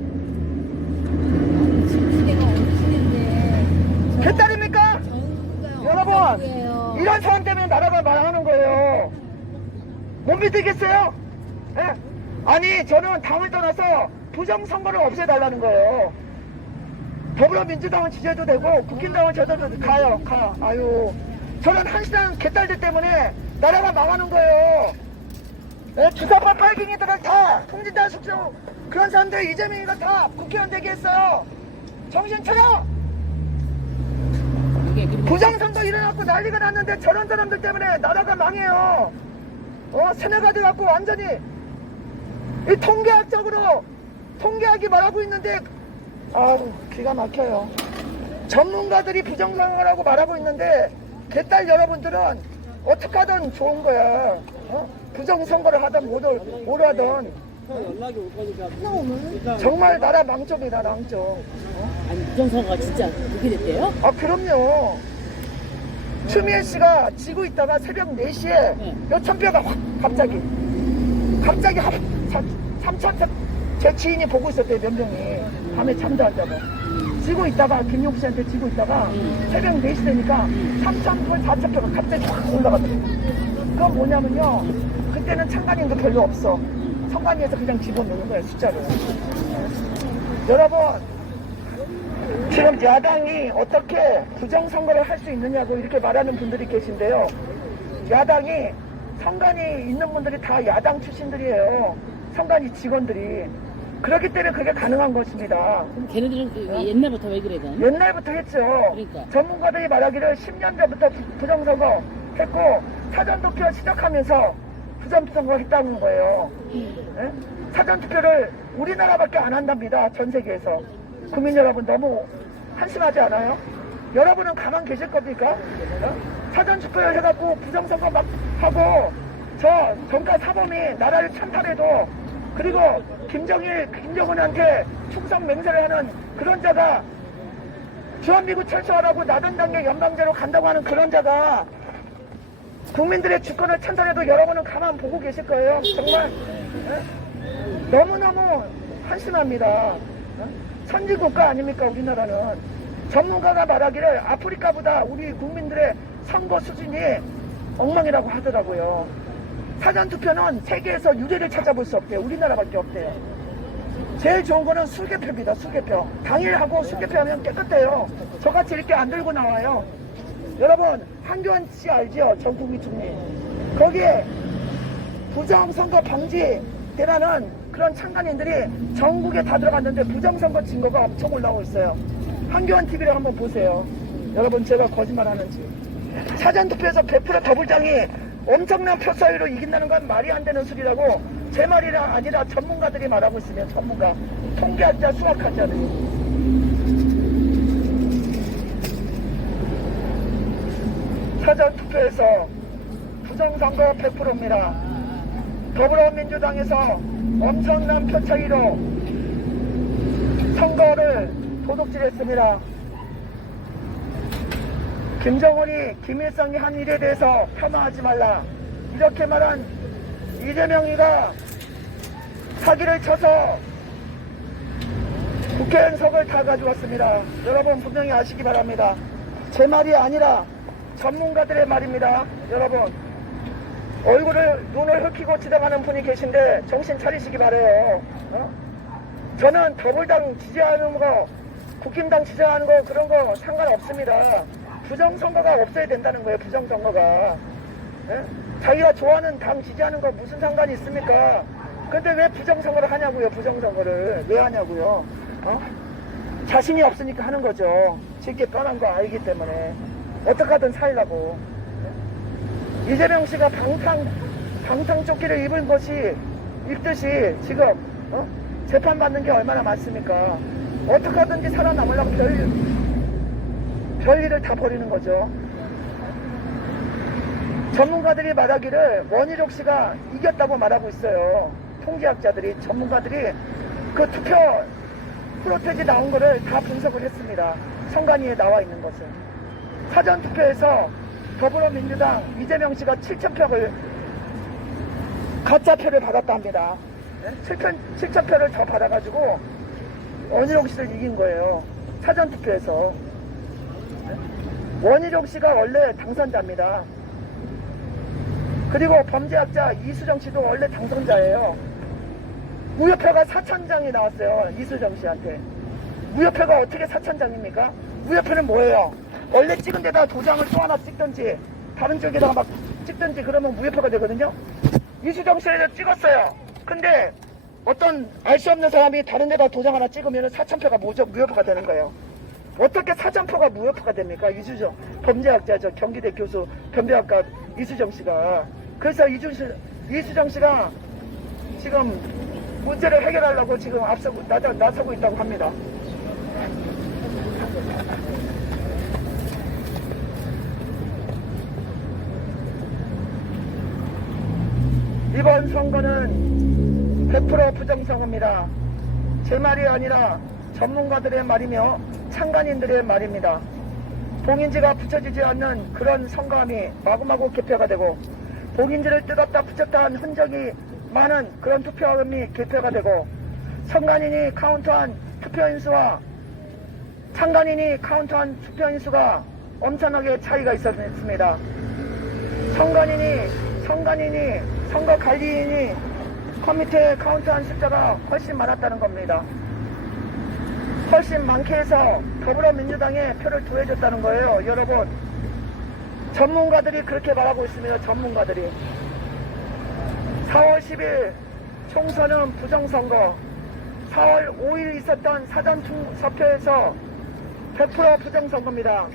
개딸입니까? 여러분, 이런 사람 때문에 나라가 망하는 거예요. 못 믿으겠어요? 예? 아니, 저는 당을 떠나서 부정선거를 없애달라는 거예요. 더불어민주당은 지지해도 되고, 국힘당은 저도 가요, 가. 아유. 저는 한시당 개딸들 때문에 나라가 망하는 거예요. 예? 주사파 빨갱이들을 다, 통진당 숙소, 그런 사람들 이재명이가 다 국회의원 되게 했어요. 정신 차려! 부정선거 일어났고 난리가 났는데 저런 사람들 때문에 나라가 망해요. 세뇌가 돼갖고 완전히 이 통계학이 말하고 있는데 아우 기가 막혀요. 전문가들이 부정선거라고 말하고 있는데 개딸 여러분들은 어떻게 하든 좋은 거야. 부정선거를 하든 뭘 하든 연락이 올 거니까. 정말 나라 망쪽이다 망쪽. 아니 부정선거가 진짜 그렇게 됐대요? 아 그럼요. 추미애 씨가 지고 있다가 새벽 4시에 몇천 표가 확 갑자기 3천 제 지인이 보고 있었대요. 몇 명이 밤에 잠도 안 자고 지고 있다가 김용수 씨한테 지고 있다가 새벽 4시 되니까 3,000표 4,000표가 갑자기 확 올라가더라고요. 그건 뭐냐면요, 그때는 참관인도 별로 없어. 선관위에서 그냥 집어넣는 거예요, 숫자를. 여러분, 지금 야당이 어떻게 부정선거를 할 수 있느냐고 이렇게 말하는 분들이 계신데요. 야당이 선관위 있는 분들이 다 야당 출신들이에요. 선관위 직원들이. 그렇기 때문에 그게 가능한 것입니다. 그럼 걔네들은 그 옛날부터 왜 그래 그럼? 옛날부터 했죠. 그러니까. 전문가들이 말하기를 10년 전부터 부정선거 했고 사전투표 시작하면서 부정선거 했다는 거예요. 예? 사전투표를 우리나라밖에 안 한답니다. 전 세계에서. 국민 여러분 너무 한심하지 않아요? 여러분은 가만 계실 겁니까? 사전투표를 해갖고 부정선거 막 하고 저 정가 사범이 나라를 찬탈해도 그리고 김정은한테 충성 맹세를 하는 그런 자가 주한미군 철수하라고 나든당계 연방제로 간다고 하는 그런 자가 국민들의 주권을 찬탈해도 여러분은 가만 보고 계실 거예요. 정말 너무너무 한심합니다. 선진국가 아닙니까 우리나라는. 전문가가 말하기를 아프리카보다 우리 국민들의 선거 수준이 엉망이라고 하더라고요. 사전투표는 세계에서 유례를 찾아볼 수 없대요. 우리나라밖에 없대요. 제일 좋은 거는 수개표입니다. 수개표. 당일하고 수개표하면 깨끗해요. 저같이 이렇게 안 들고 나와요. 여러분 한교안 씨 알죠? 전국위 총리. 거기에 부정선거 방지대라는 그런 창간인들이 전국에 다 들어갔는데 부정선거 증거가 엄청 올라오고 있어요. 한교안 TV를 한번 보세요. 여러분 제가 거짓말 하는지. 사전투표에서 100% 더불당이 엄청난 표 차이로 이긴다는 건 말이 안 되는 소리라고 제 말이 아니라 전문가들이 말하고 있으면 전문가, 통계학자, 수학학자들이. 사전투표에서 부정선거 100%입니다. 더불어민주당에서 엄청난 표 차이로 선거를 도둑질했습니다. 김정은이 김일성이 한 일에 대해서 폄하하지 말라 이렇게 말한 이재명이가 사기를 쳐서 국회의원석을 다 가져왔습니다. 여러분 분명히 아시기 바랍니다. 제 말이 아니라 전문가들의 말입니다. 여러분 눈을 흑히고 지나가는 분이 계신데 정신 차리시기 바라요. 저는 더불당 지지하는 거, 국힘당 지지하는 거 그런 거 상관없습니다. 부정선거가 없어야 된다는 거예요. 부정선거가. 예? 자기가 좋아하는 당 지지하는 거 무슨 상관이 있습니까? 근데 왜 부정선거를 하냐고요. 부정선거를 왜 하냐고요. 자신이 없으니까 하는 거죠. 쉽게 뻔한 거 알기 때문에 어떻게 하든 살려고. 이재명 씨가 방탕조끼를 입듯이 지금 재판받는 게 얼마나 많습니까? 어떻게 하든지 살아남으려고 별일을 다 버리는 거죠. 전문가들이 말하기를 원희룡 씨가 이겼다고 말하고 있어요. 통계학자들이, 전문가들이 그 투표 프로테지 나온 거를 다 분석을 했습니다. 선관위에 나와 있는 것을. 사전투표에서 더불어민주당 이재명 씨가 7,000표를 가짜표를 받았다 합니다. 7,000표를 더 받아가지고 원희룡 씨를 이긴 거예요. 사전투표에서. 원희룡 씨가 원래 당선자입니다. 그리고 범죄학자 이수정 씨도 원래 당선자예요. 무효표가 4,000장이 나왔어요. 이수정 씨한테. 무효표가 어떻게 4,000장입니까? 무효표는 뭐예요? 원래 찍은 데다 도장을 또 하나 찍든지 다른 쪽에다가 막 찍든지 그러면 무효표가 되거든요. 이수정 씨를 찍었어요. 근데 어떤 알 수 없는 사람이 다른 데다 도장 하나 찍으면 4,000표가 무효표가 되는 거예요. 어떻게 4,000표가 무효표가 됩니까? 이수정 범죄학자죠. 경기대 교수 범죄학과 이수정 씨가. 그래서 이수정 씨가 지금 문제를 해결하려고 지금 나서고 있다고 합니다. 이번 선거는 100% 부정선거입니다. 제 말이 아니라 전문가들의 말이며 참관인들의 말입니다. 봉인지가 붙여지지 않는 그런 선거함이 마구마구 개표가 되고 봉인지를 뜯었다 붙였다 한 흔적이 많은 그런 투표함이 개표가 되고 선관인이 카운트한 투표인수와 참관인이 카운트한 투표인수가 엄청나게 차이가 있었습니다. 선관인이 선거관리인이 컴퓨터에 카운트한 숫자가 훨씬 많았다는 겁니다. 훨씬 많게 해서 더불어민주당에 표를 더해줬다는 거예요. 여러분, 전문가들이 그렇게 말하고 있습니다. 전문가들이. 4월 10일 총선은 부정선거, 4월 5일 있었던 사전투표에서 100% 부정선거입니다.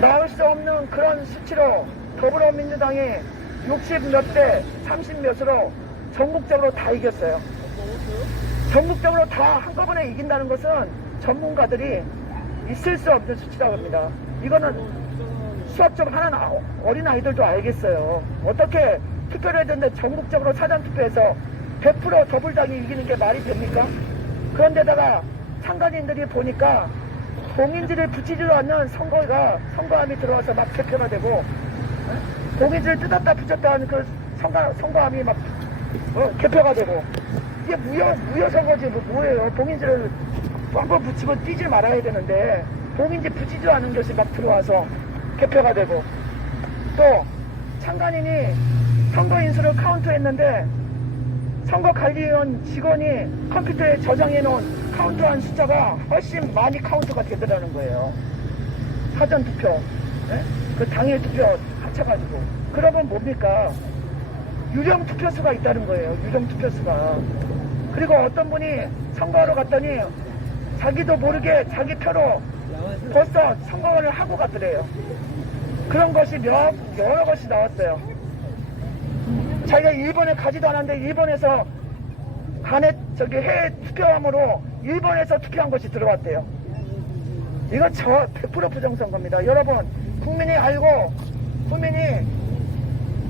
나올 수 없는 그런 수치로 더불어민주당이 60몇 대 30몇으로 전국적으로 다 이겼어요. 전국적으로 다 한꺼번에 이긴다는 것은 전문가들이 있을 수 없는 수치라고 합니다. 이거는 수학적으로 하는 어린아이들도 알겠어요. 어떻게 투표를 했는데 전국적으로 사전투표에서 100% 더불당이 이기는 게 말이 됩니까? 그런데다가 참관인들이 보니까 봉인지를 붙이지도 않는 선거함이 들어와서 막 개표가 되고 봉인지를 뜯었다 붙였다 하는 그 선거함이 막 개표가 되고 이게 무효선거지 뭐예요. 봉인지를 한번 붙이고 뛰지 말아야 되는데 봉인지 붙이지도 않은 것이 막 들어와서 개표가 되고 또 참관인이 선거인수를 카운트했는데 선거관리위원 직원이 컴퓨터에 저장해 놓은 카운트한 숫자가 훨씬 많이 카운트가 되더라는 거예요. 사전투표, 그 당일 투표 합쳐가지고. 그러면 뭡니까? 유령 투표수가 있다는 거예요. 유령 투표수가. 그리고 어떤 분이 선거하러 갔더니 자기도 모르게 자기 표로 벌써 선거를 하고 갔더래요. 그런 것이 여러 것이 나왔어요. 자기가 일본에 가지도 않았는데 일본에서 해외 투표함으로 일본에서 투표한 것이 들어왔대요. 이건 100% 부정선거입니다. 여러분, 국민이 알고 국민이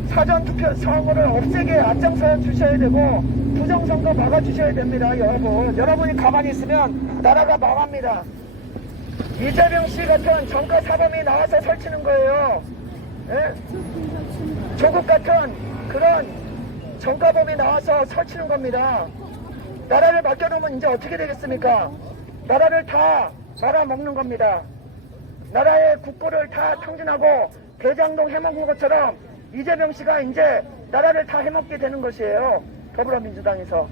사전투표 선거를 없애게 앞장서 주셔야 되고 부정선거 막아주셔야 됩니다. 여러분이 가만히 있으면 나라가 망합니다. 이재명 씨 같은 정가 사범이 나와서 설치는 거예요. 조국 같은 그런 정가범이 나와서 설치는 겁니다. 나라를 맡겨놓으면 이제 어떻게 되겠습니까? 나라를 다 말아먹는 겁니다. 나라의 국고를 다 탕진하고 대장동 해먹은 것처럼 이재명 씨가 이제 나라를 다 해먹게 되는 것이에요. 더불어민주당에서.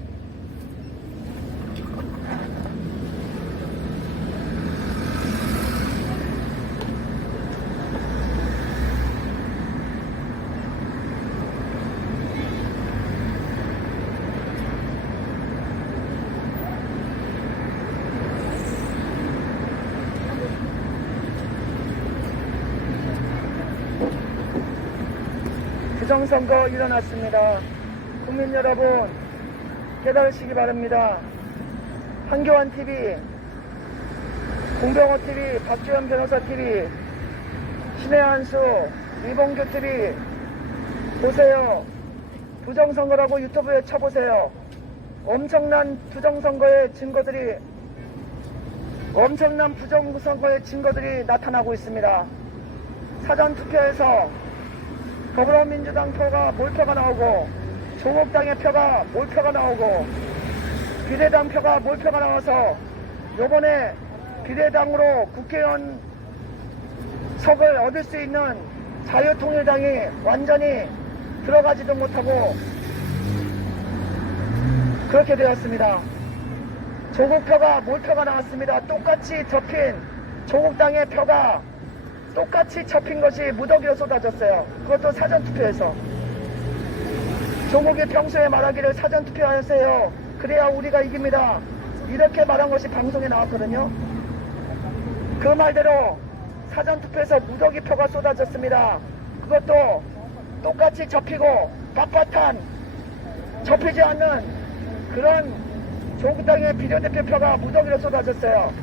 부정선거 일어났습니다. 국민 여러분 깨달으시기 바랍니다. 한교안TV, 공병호TV, 박지원 변호사TV, 신의 한수, 이봉규TV 보세요. 부정선거라고 유튜브에 쳐보세요. 엄청난 부정선거의 증거들이 나타나고 있습니다. 사전투표에서 더불어민주당 표가 몰표가 나오고 조국당의 표가 몰표가 나오고 비례당 표가 몰표가 나와서 요번에 비례당으로 국회의원 석을 얻을 수 있는 자유통일당이 완전히 들어가지도 못하고 그렇게 되었습니다. 조국표가 몰표가 나왔습니다. 똑같이 접힌 조국당의 표가 똑같이 접힌 것이 무더기로 쏟아졌어요. 그것도 사전투표에서. 조국이 평소에 말하기를 사전투표하세요. 그래야 우리가 이깁니다. 이렇게 말한 것이 방송에 나왔거든요. 그 말대로 사전투표에서 무더기 표가 쏟아졌습니다. 그것도 똑같이 접히고 빳빳한 접히지 않는 그런 조국당의 비례대표 표가 무더기로 쏟아졌어요.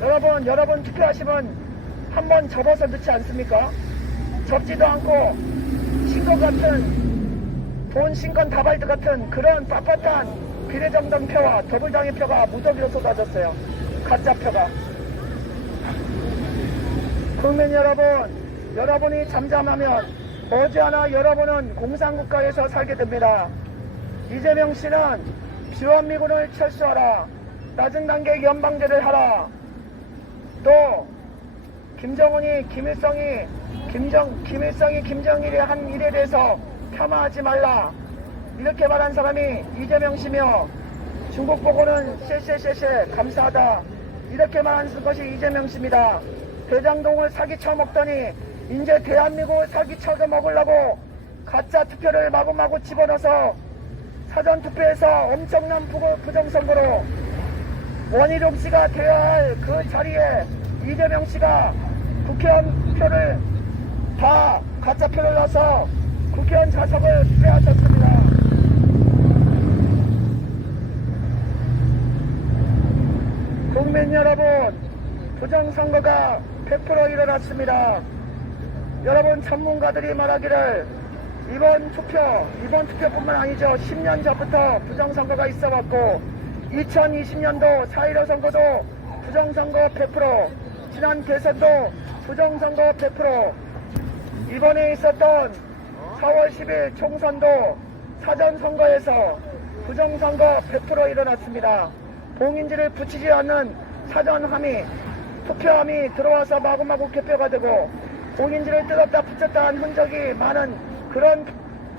여러분 투표하시면 한번 접어서 넣지 않습니까? 접지도 않고 신건 같은 돈 신건 다발드 같은 그런 빳빳한 비례정당 표와 더불당의 표가 무더기로 쏟아졌어요. 가짜 표가. 국민 여러분이 잠잠하면 머지않아 여러분은 공산국가에서 살게 됩니다. 이재명 씨는 주한미군을 철수하라, 낮은 단계 연방제를 하라, 또 김정은이 김정일이 한 일에 대해서 폄하하지 말라 이렇게 말한 사람이 이재명 씨며 중국 보고는 쎄쎄쎄쎄 감사하다 이렇게 말한 것이 이재명 씨입니다. 대장동을 사기쳐 먹더니 이제 대한민국을 사기쳐 먹으려고 가짜 투표를 마구마구 집어넣어서 사전투표에서 엄청난 부정선거로 원희룡 씨가 되어야 할 그 자리에 이재명 씨가 국회의원 표를 다 가짜 표를 넣어서 국회의원 좌석을 빼앗았습니다. 국민 여러분, 부정선거가 100% 일어났습니다. 여러분 전문가들이 말하기를 이번 투표뿐만 아니죠. 10년 전부터 부정선거가 있어왔고 2020년도 4.15 선거도 부정선거 100%, 지난 대선도 부정선거 100%, 이번에 있었던 4월 10일 총선도 사전선거에서 부정선거 100% 일어났습니다. 봉인지를 붙이지 않는 사전함이, 투표함이 들어와서 마구마구 개표가 되고 봉인지를 뜯었다 붙였다 한 흔적이 많은 그런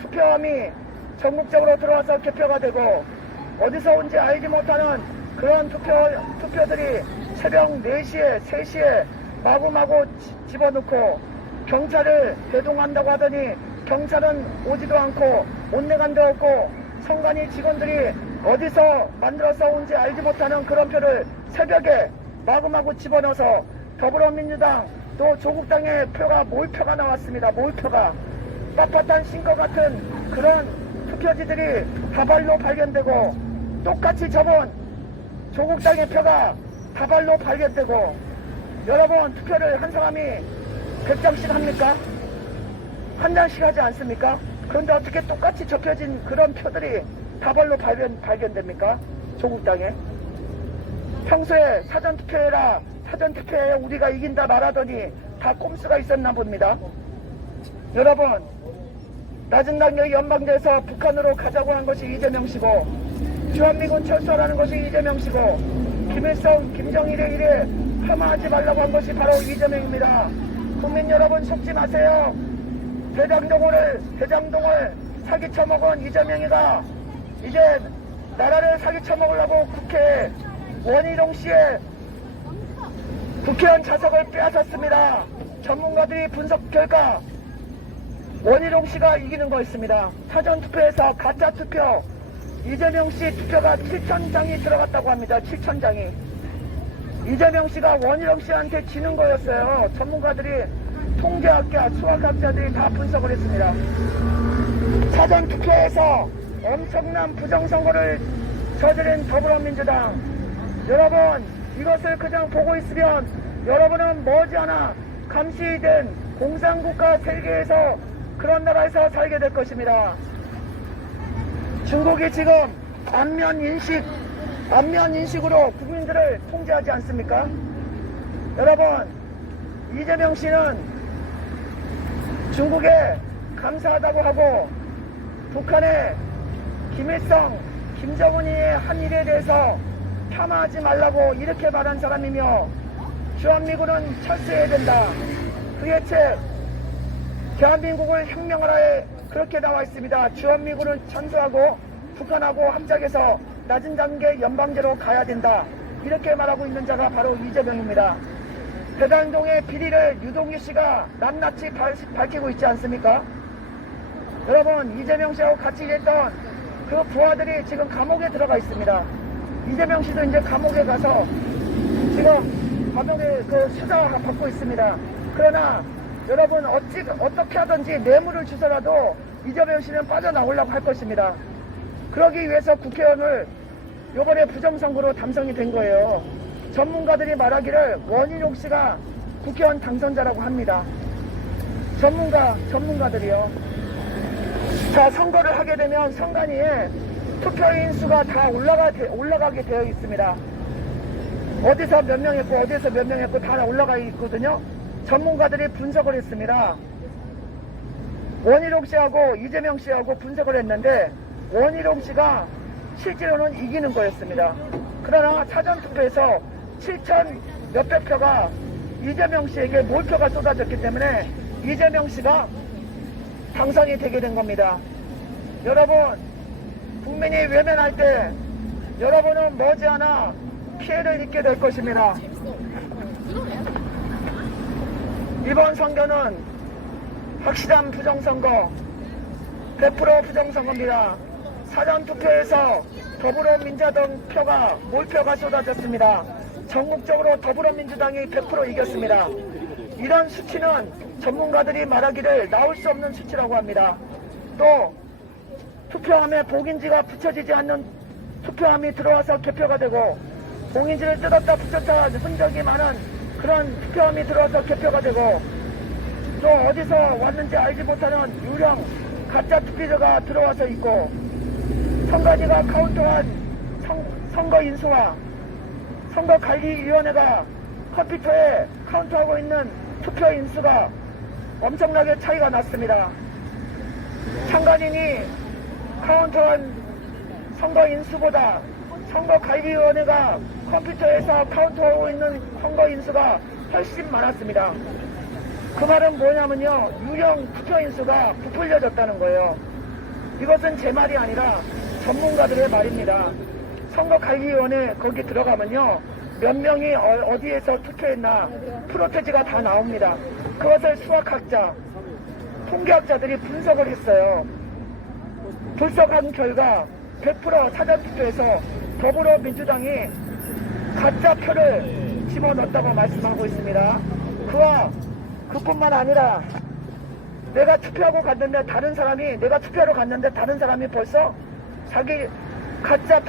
투표함이 전국적으로 들어와서 개표가 되고 어디서 온지 알지 못하는 그런 투표들이 새벽 4시에 3시에 마구마구 집어넣고 경찰을 대동한다고 하더니 경찰은 오지도 않고 온내간 데 없고 선관위 직원들이 어디서 만들어서 온지 알지 못하는 그런 표를 새벽에 마구마구 집어넣어서 더불어민주당 또 조국당의 표가 몰표가 나왔습니다. 몰표가 빳빳한 신거 같은 그런 투표지들이 다발로 발견되고 똑같이 접은 조국당의 표가 다발로 발견되고 여러분 투표를 한 사람이 100장씩 합니까? 한 장씩 하지 않습니까? 그런데 어떻게 똑같이 접혀진 그런 표들이 다발로 발견됩니까? 조국당에. 평소에 사전투표에 우리가 이긴다 말하더니 다 꼼수가 있었나 봅니다. 여러분, 낮은 단계 연방제에서 북한으로 가자고 한 것이 이재명 씨고 주한미군 철수하라는 것이 이재명 씨고 김일성, 김정일의 일에 폄하하지 말라고 한 것이 바로 이재명입니다. 국민 여러분 속지 마세요. 대장동을 사기쳐 먹은 이재명이가 이제 나라를 사기쳐 먹으려고 국회에 원희룡 씨의 국회의원 좌석을 빼앗았습니다. 전문가들이 분석 결과 원희룡 씨가 이기는 거였습니다. 사전투표에서 가짜 투표 이재명 씨 투표가 7,000장이 들어갔다고 합니다. 7,000장이. 이재명 씨가 원희룡 씨한테 지는 거였어요. 전문가들이 통계학자, 수학학자들이 다 분석을 했습니다. 사전투표에서 엄청난 부정선거를 저지른 더불어민주당. 여러분, 이것을 그냥 보고 있으면 여러분은 머지않아 감시된 공산국가 세계에서 그런 나라에서 살게 될 것입니다. 중국이 지금 안면 인식으로 국민들을 통제하지 않습니까? 여러분, 이재명 씨는 중국에 감사하다고 하고 북한의 김일성, 김정은이의 한 일에 대해서 폄하하지 말라고 이렇게 말한 사람이며 주한미군은 철수해야 된다. 그의 책 대한민국을 혁명하라에 그렇게 나와 있습니다. 주한미군을 찬수하고 북한하고 합작해서 낮은 단계 연방제로 가야 된다. 이렇게 말하고 있는 자가 바로 이재명입니다. 대장동의 비리를 유동규 씨가 낱낱이 밝히고 있지 않습니까? 여러분, 이재명 씨하고 같이 일했던 그 부하들이 지금 감옥에 들어가 있습니다. 이재명 씨도 이제 감옥에 가서 지금 감옥에 그 수사 받고 있습니다. 그러나 여러분, 어떻게 하든지 뇌물을 주서라도 이재명 씨는 빠져나오려고 할 것입니다. 그러기 위해서 국회의원을 요번에 부정선거로 당선이 된 거예요. 전문가들이 말하기를 원희룡 씨가 국회의원 당선자라고 합니다. 전문가들이요. 자, 선거를 하게 되면 선관위에 투표인 수가 다 올라가게 되어 있습니다. 어디서 몇 명 했고 어디서 몇 명 했고 다 올라가 있거든요. 전문가들이 분석을 했습니다. 원희룡 씨하고 이재명 씨하고 분석을 했는데 원희룡 씨가 실제로는 이기는 거였습니다. 그러나 사전투표에서 7천 몇백 표가 이재명 씨에게 몰표가 쏟아졌기 때문에 이재명 씨가 당선이 되게 된 겁니다. 여러분, 국민이 외면할 때 여러분은 머지않아 피해를 입게 될 것입니다. 이번 선거는 확실한 부정선거, 100% 부정선거입니다. 사전투표에서 더불어민주당 표가 몰표가 쏟아졌습니다. 전국적으로 더불어민주당이 100% 이겼습니다. 이런 수치는 전문가들이 말하기를 나올 수 없는 수치라고 합니다. 또 투표함에 봉인지가 붙여지지 않는 투표함이 들어와서 개표가 되고 봉인지를 뜯었다 붙였다 흔적이 많은 그런 투표함이 들어와서 개표가 되고 또 어디서 왔는지 알지 못하는 유령 가짜 투표자가 들어와서 있고 선관위가 카운트한 선거 인수와 선거관리위원회가 컴퓨터에 카운트하고 있는 투표 인수가 엄청나게 차이가 났습니다. 참관인이 카운트한 선거 인수보다 선거관리위원회가 컴퓨터에서 카운트하고 있는 선거 인수가 훨씬 많았습니다. 그 말은 뭐냐면요, 유령 투표 인수가 부풀려졌다는 거예요. 이것은 제 말이 아니라 전문가들의 말입니다. 선거관리위원회 거기 들어가면요, 몇 명이 어디에서 투표했나 프로테지가 다 나옵니다. 그것을 수학학자, 통계학자들이 분석을 했어요. 분석한 결과 100% 사전투표에서 더불어민주당이 가짜 표를 집어넣었다고 말씀하고 있습니다. 그뿐만 아니라 내가 투표하고 갔는데 내가 투표하러 갔는데 다른 사람이 벌써 자기 가짜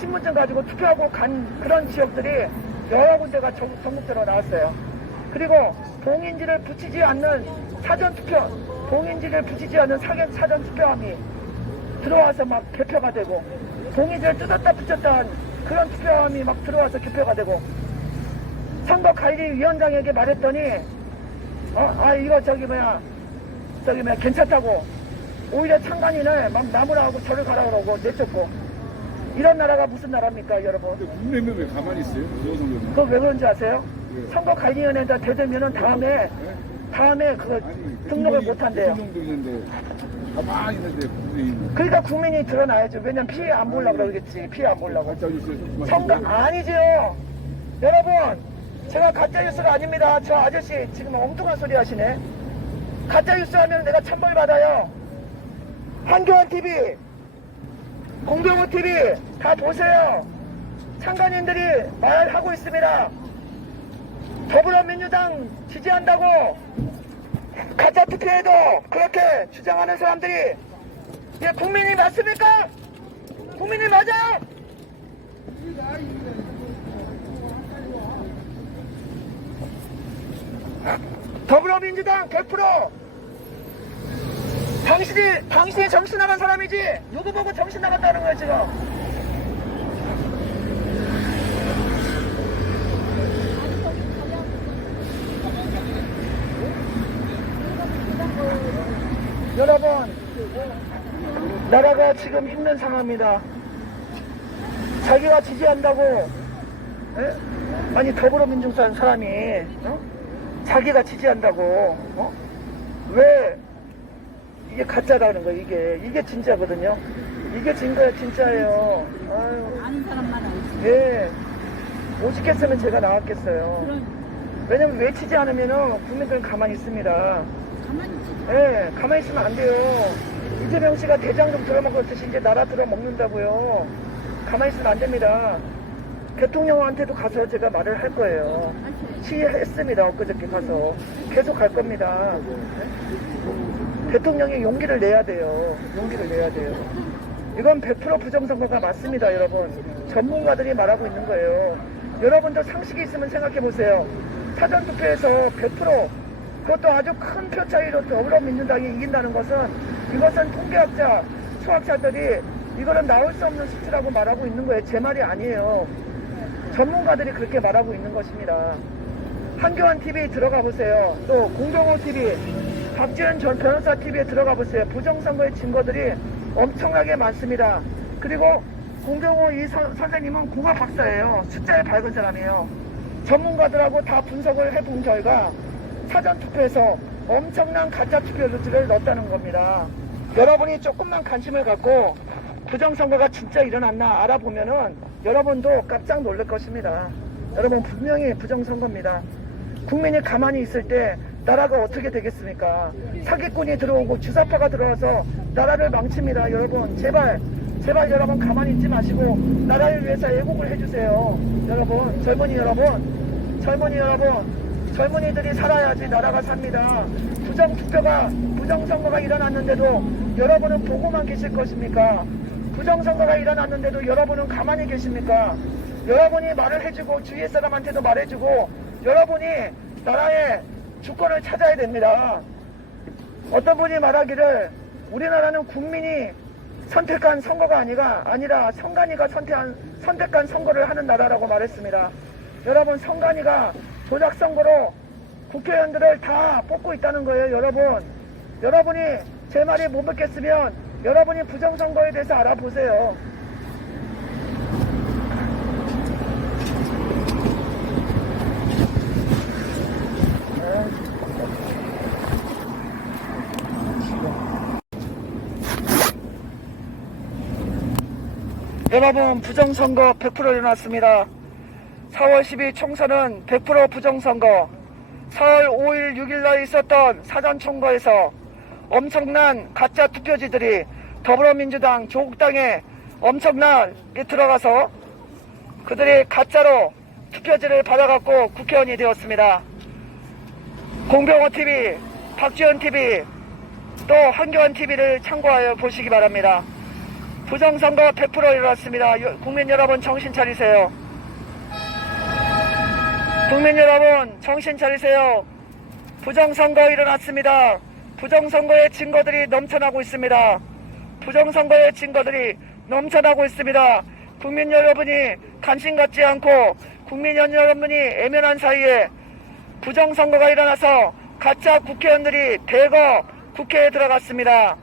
신분증 가지고 투표하고 간 그런 지역들이 여러 군데가 전국적으로 나왔어요. 그리고 봉인지를 붙이지 않는 사전투표함이 들어와서 막 개표가 되고 봉인지를 뜯었다 붙였다 한 그런 투표함이 막 들어와서 개표가 되고 선거관리위원장에게 말했더니 이거 괜찮다고 오히려 참관인을 막 나무라 하고 저를 가라 그러고 내쫓고 이런 나라가 무슨 나라입니까, 여러분? 국내면 왜 가만히 있어요? 부정선거는? 그거 왜 그런지 아세요? 왜? 선거관리위원회에다 대들면은 다음에 그거 등록을 못 한대요. 정도 있는데 가만히 있는데 국민이 그러니까 국민이 드러나야죠. 왜냐면 피해 안 보려고 그러겠지. 피해 안 보려고. 가짜 뉴스 선거 아니죠. 여러분, 제가 가짜뉴스가 아닙니다. 저 아저씨 지금 엉뚱한 소리 하시네. 가짜뉴스 하면 내가 천벌 받아요. 한교안 TV, 공병호 TV 다 보세요. 참관인들이 말하고 있습니다. 더불어민주당 지지한다고 가짜 투표에도 그렇게 주장하는 사람들이 이게 국민이 맞습니까? 국민이 맞아요? 더불어민주당 100% 당신이 정신 나간 사람이지 누구 보고 정신 나갔다는 거예요 지금. 여러분, 나라가 지금 힘든 상황입니다. 자기가 지지한다고, 예? 아니, 더불어민주당 사람이, 자기가 지지한다고, 왜, 이게 가짜라는 거예요, 이게 진짜거든요. 이게 진짜예요. 아유. 아는 사람만 알지. 예. 오직했으면 제가 나왔겠어요. 왜냐면 외치지 않으면은 국민들은 가만히 있습니다. 가만히 있지. 예, 가만히 있으면 안 돼요. 이재명 씨가 대장 좀 들어먹었듯이 이제 나라 들어먹는다고요. 가만히 있으면 안 됩니다. 대통령한테도 가서 제가 말을 할 거예요. 시했습니다. 엊그저께 가서. 계속 갈 겁니다. 대통령이 용기를 내야 돼요. 용기를 내야 돼요. 이건 100% 부정선거가 맞습니다, 여러분. 전문가들이 말하고 있는 거예요. 여러분도 상식이 있으면 생각해 보세요. 사전투표에서 100% 그것도 아주 큰 표 차이로 더불어민주당이 이긴다는 것은 이것은 통계학자, 수학자들이 이거는 나올 수 없는 수치라고 말하고 있는 거예요. 제 말이 아니에요. 전문가들이 그렇게 말하고 있는 것입니다. 한교안 TV 들어가 보세요. 또 공정호 TV, 박지원 전 변호사 TV에 들어가 보세요. 부정선거의 증거들이 엄청나게 많습니다. 그리고 공정호 이 선생님은 공학 박사예요. 숫자에 밝은 사람이에요. 전문가들하고 다 분석을 해본 결과 사전투표에서 엄청난 가짜 투표를 넣었다는 겁니다. 여러분이 조금만 관심을 갖고 부정선거가 진짜 일어났나 알아보면은 여러분도 깜짝 놀랄 것입니다. 여러분 분명히 부정선거입니다. 국민이 가만히 있을 때 나라가 어떻게 되겠습니까? 사기꾼이 들어오고 주사파가 들어와서 나라를 망칩니다. 여러분 제발 여러분 가만히 있지 마시고 나라를 위해서 애국을 해주세요. 여러분 젊은이들이 살아야지 나라가 삽니다. 부정선거가 일어났는데도 여러분은 보고만 계실 것입니까? 부정선거가 일어났는데도 여러분은 가만히 계십니까? 여러분이 말을 해주고 주위의 사람한테도 말해주고 여러분이 나라의 주권을 찾아야 됩니다. 어떤 분이 말하기를 우리나라는 국민이 선택한 선거가 아니라 선관위가 선택한 선거를 하는 나라라고 말했습니다. 여러분 선관위가 조작선거로 국회의원들을 다 뽑고 있다는 거예요. 여러분이 제 말이 못 믿겠으면 여러분이 부정선거에 대해서 알아보세요. 여러분 부정선거 100% 일어났습니다. 4월 12일 총선은 100% 부정선거. 4월 5일 6일날 있었던 사전총거에서 엄청난 가짜 투표지들이 더불어민주당 조국당에 엄청나게 들어가서 그들이 가짜로 투표지를 받아갖고 국회의원이 되었습니다. 공병호TV, 박지원TV, 또 한교안TV를 참고하여 보시기 바랍니다. 부정선거 100% 일어났습니다. 국민 여러분 정신 차리세요. 국민 여러분 정신 차리세요. 부정선거 일어났습니다. 부정선거의 증거들이 넘쳐나고 있습니다. 부정선거의 증거들이 넘쳐나고 있습니다. 국민 여러분이 관심 갖지 않고 국민 여러분이 애면한 사이에 부정선거가 일어나서 가짜 국회의원들이 대거 국회에 들어갔습니다.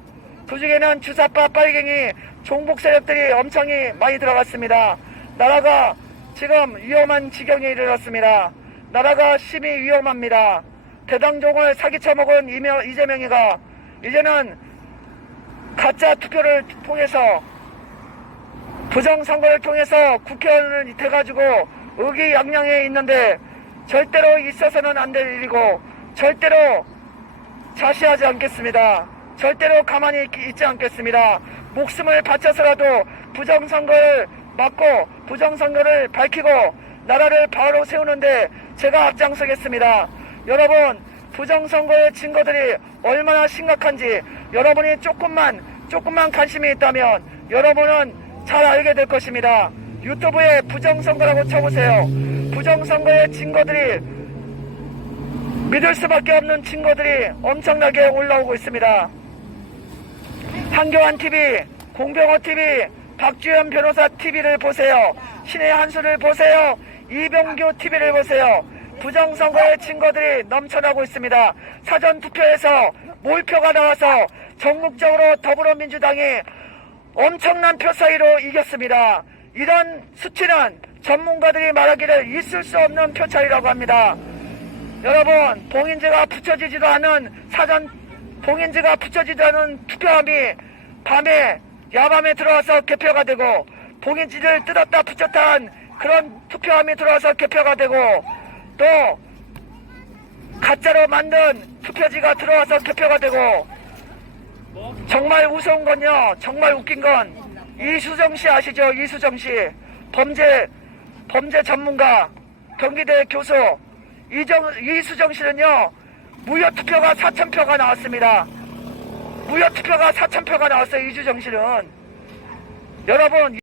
그 중에는 주사파 빨갱이 종북 세력들이 엄청 많이 들어갔습니다. 나라가 지금 위험한 지경에 이르렀습니다. 나라가 심히 위험합니다. 대당종을 사기쳐먹은 이재명이가 이제는 가짜 투표를 통해서 부정선거를 통해서 국회의원을 돼가지고 의기양양해 있는데 절대로 있어서는 안 될 일이고 절대로 자시하지 않겠습니다. 절대로 가만히 있지 않겠습니다. 목숨을 바쳐서라도 부정선거를 막고 부정선거를 밝히고 나라를 바로 세우는데 제가 앞장서겠습니다. 여러분 부정선거의 증거들이 얼마나 심각한지 여러분이 조금만 관심이 있다면 여러분은 잘 알게 될 것입니다. 유튜브에 부정선거라고 쳐보세요. 부정선거의 증거들이 믿을 수밖에 없는 증거들이 엄청나게 올라오고 있습니다. 한교안TV, 공병호TV, 박주현 변호사 TV를 보세요. 신의 한수를 보세요. 이병규 TV를 보세요. 부정선거의 증거들이 넘쳐나고 있습니다. 사전투표에서 몰표가 나와서 전국적으로 더불어민주당이 엄청난 표 차이로 이겼습니다. 이런 수치는 전문가들이 말하기를 있을 수 없는 표 차이라고 합니다. 여러분, 봉인제가 붙여지지도 않은 봉인제가 붙여지지도 않은 투표함이 야밤에 들어와서 개표가 되고, 봉인지를 뜯었다 붙였다 한 그런 투표함이 들어와서 개표가 되고, 또 가짜로 만든 투표지가 들어와서 개표가 되고, 정말 우스운 건요, 정말 웃긴 건 이수정 씨 아시죠? 이수정 씨, 범죄 전문가, 경기대 교수 이수정 씨는요, 무효 투표가 4,000표가 나왔습니다. 무효 투표가 4,000표가 나왔어요. 이수정 씨는. 여러분.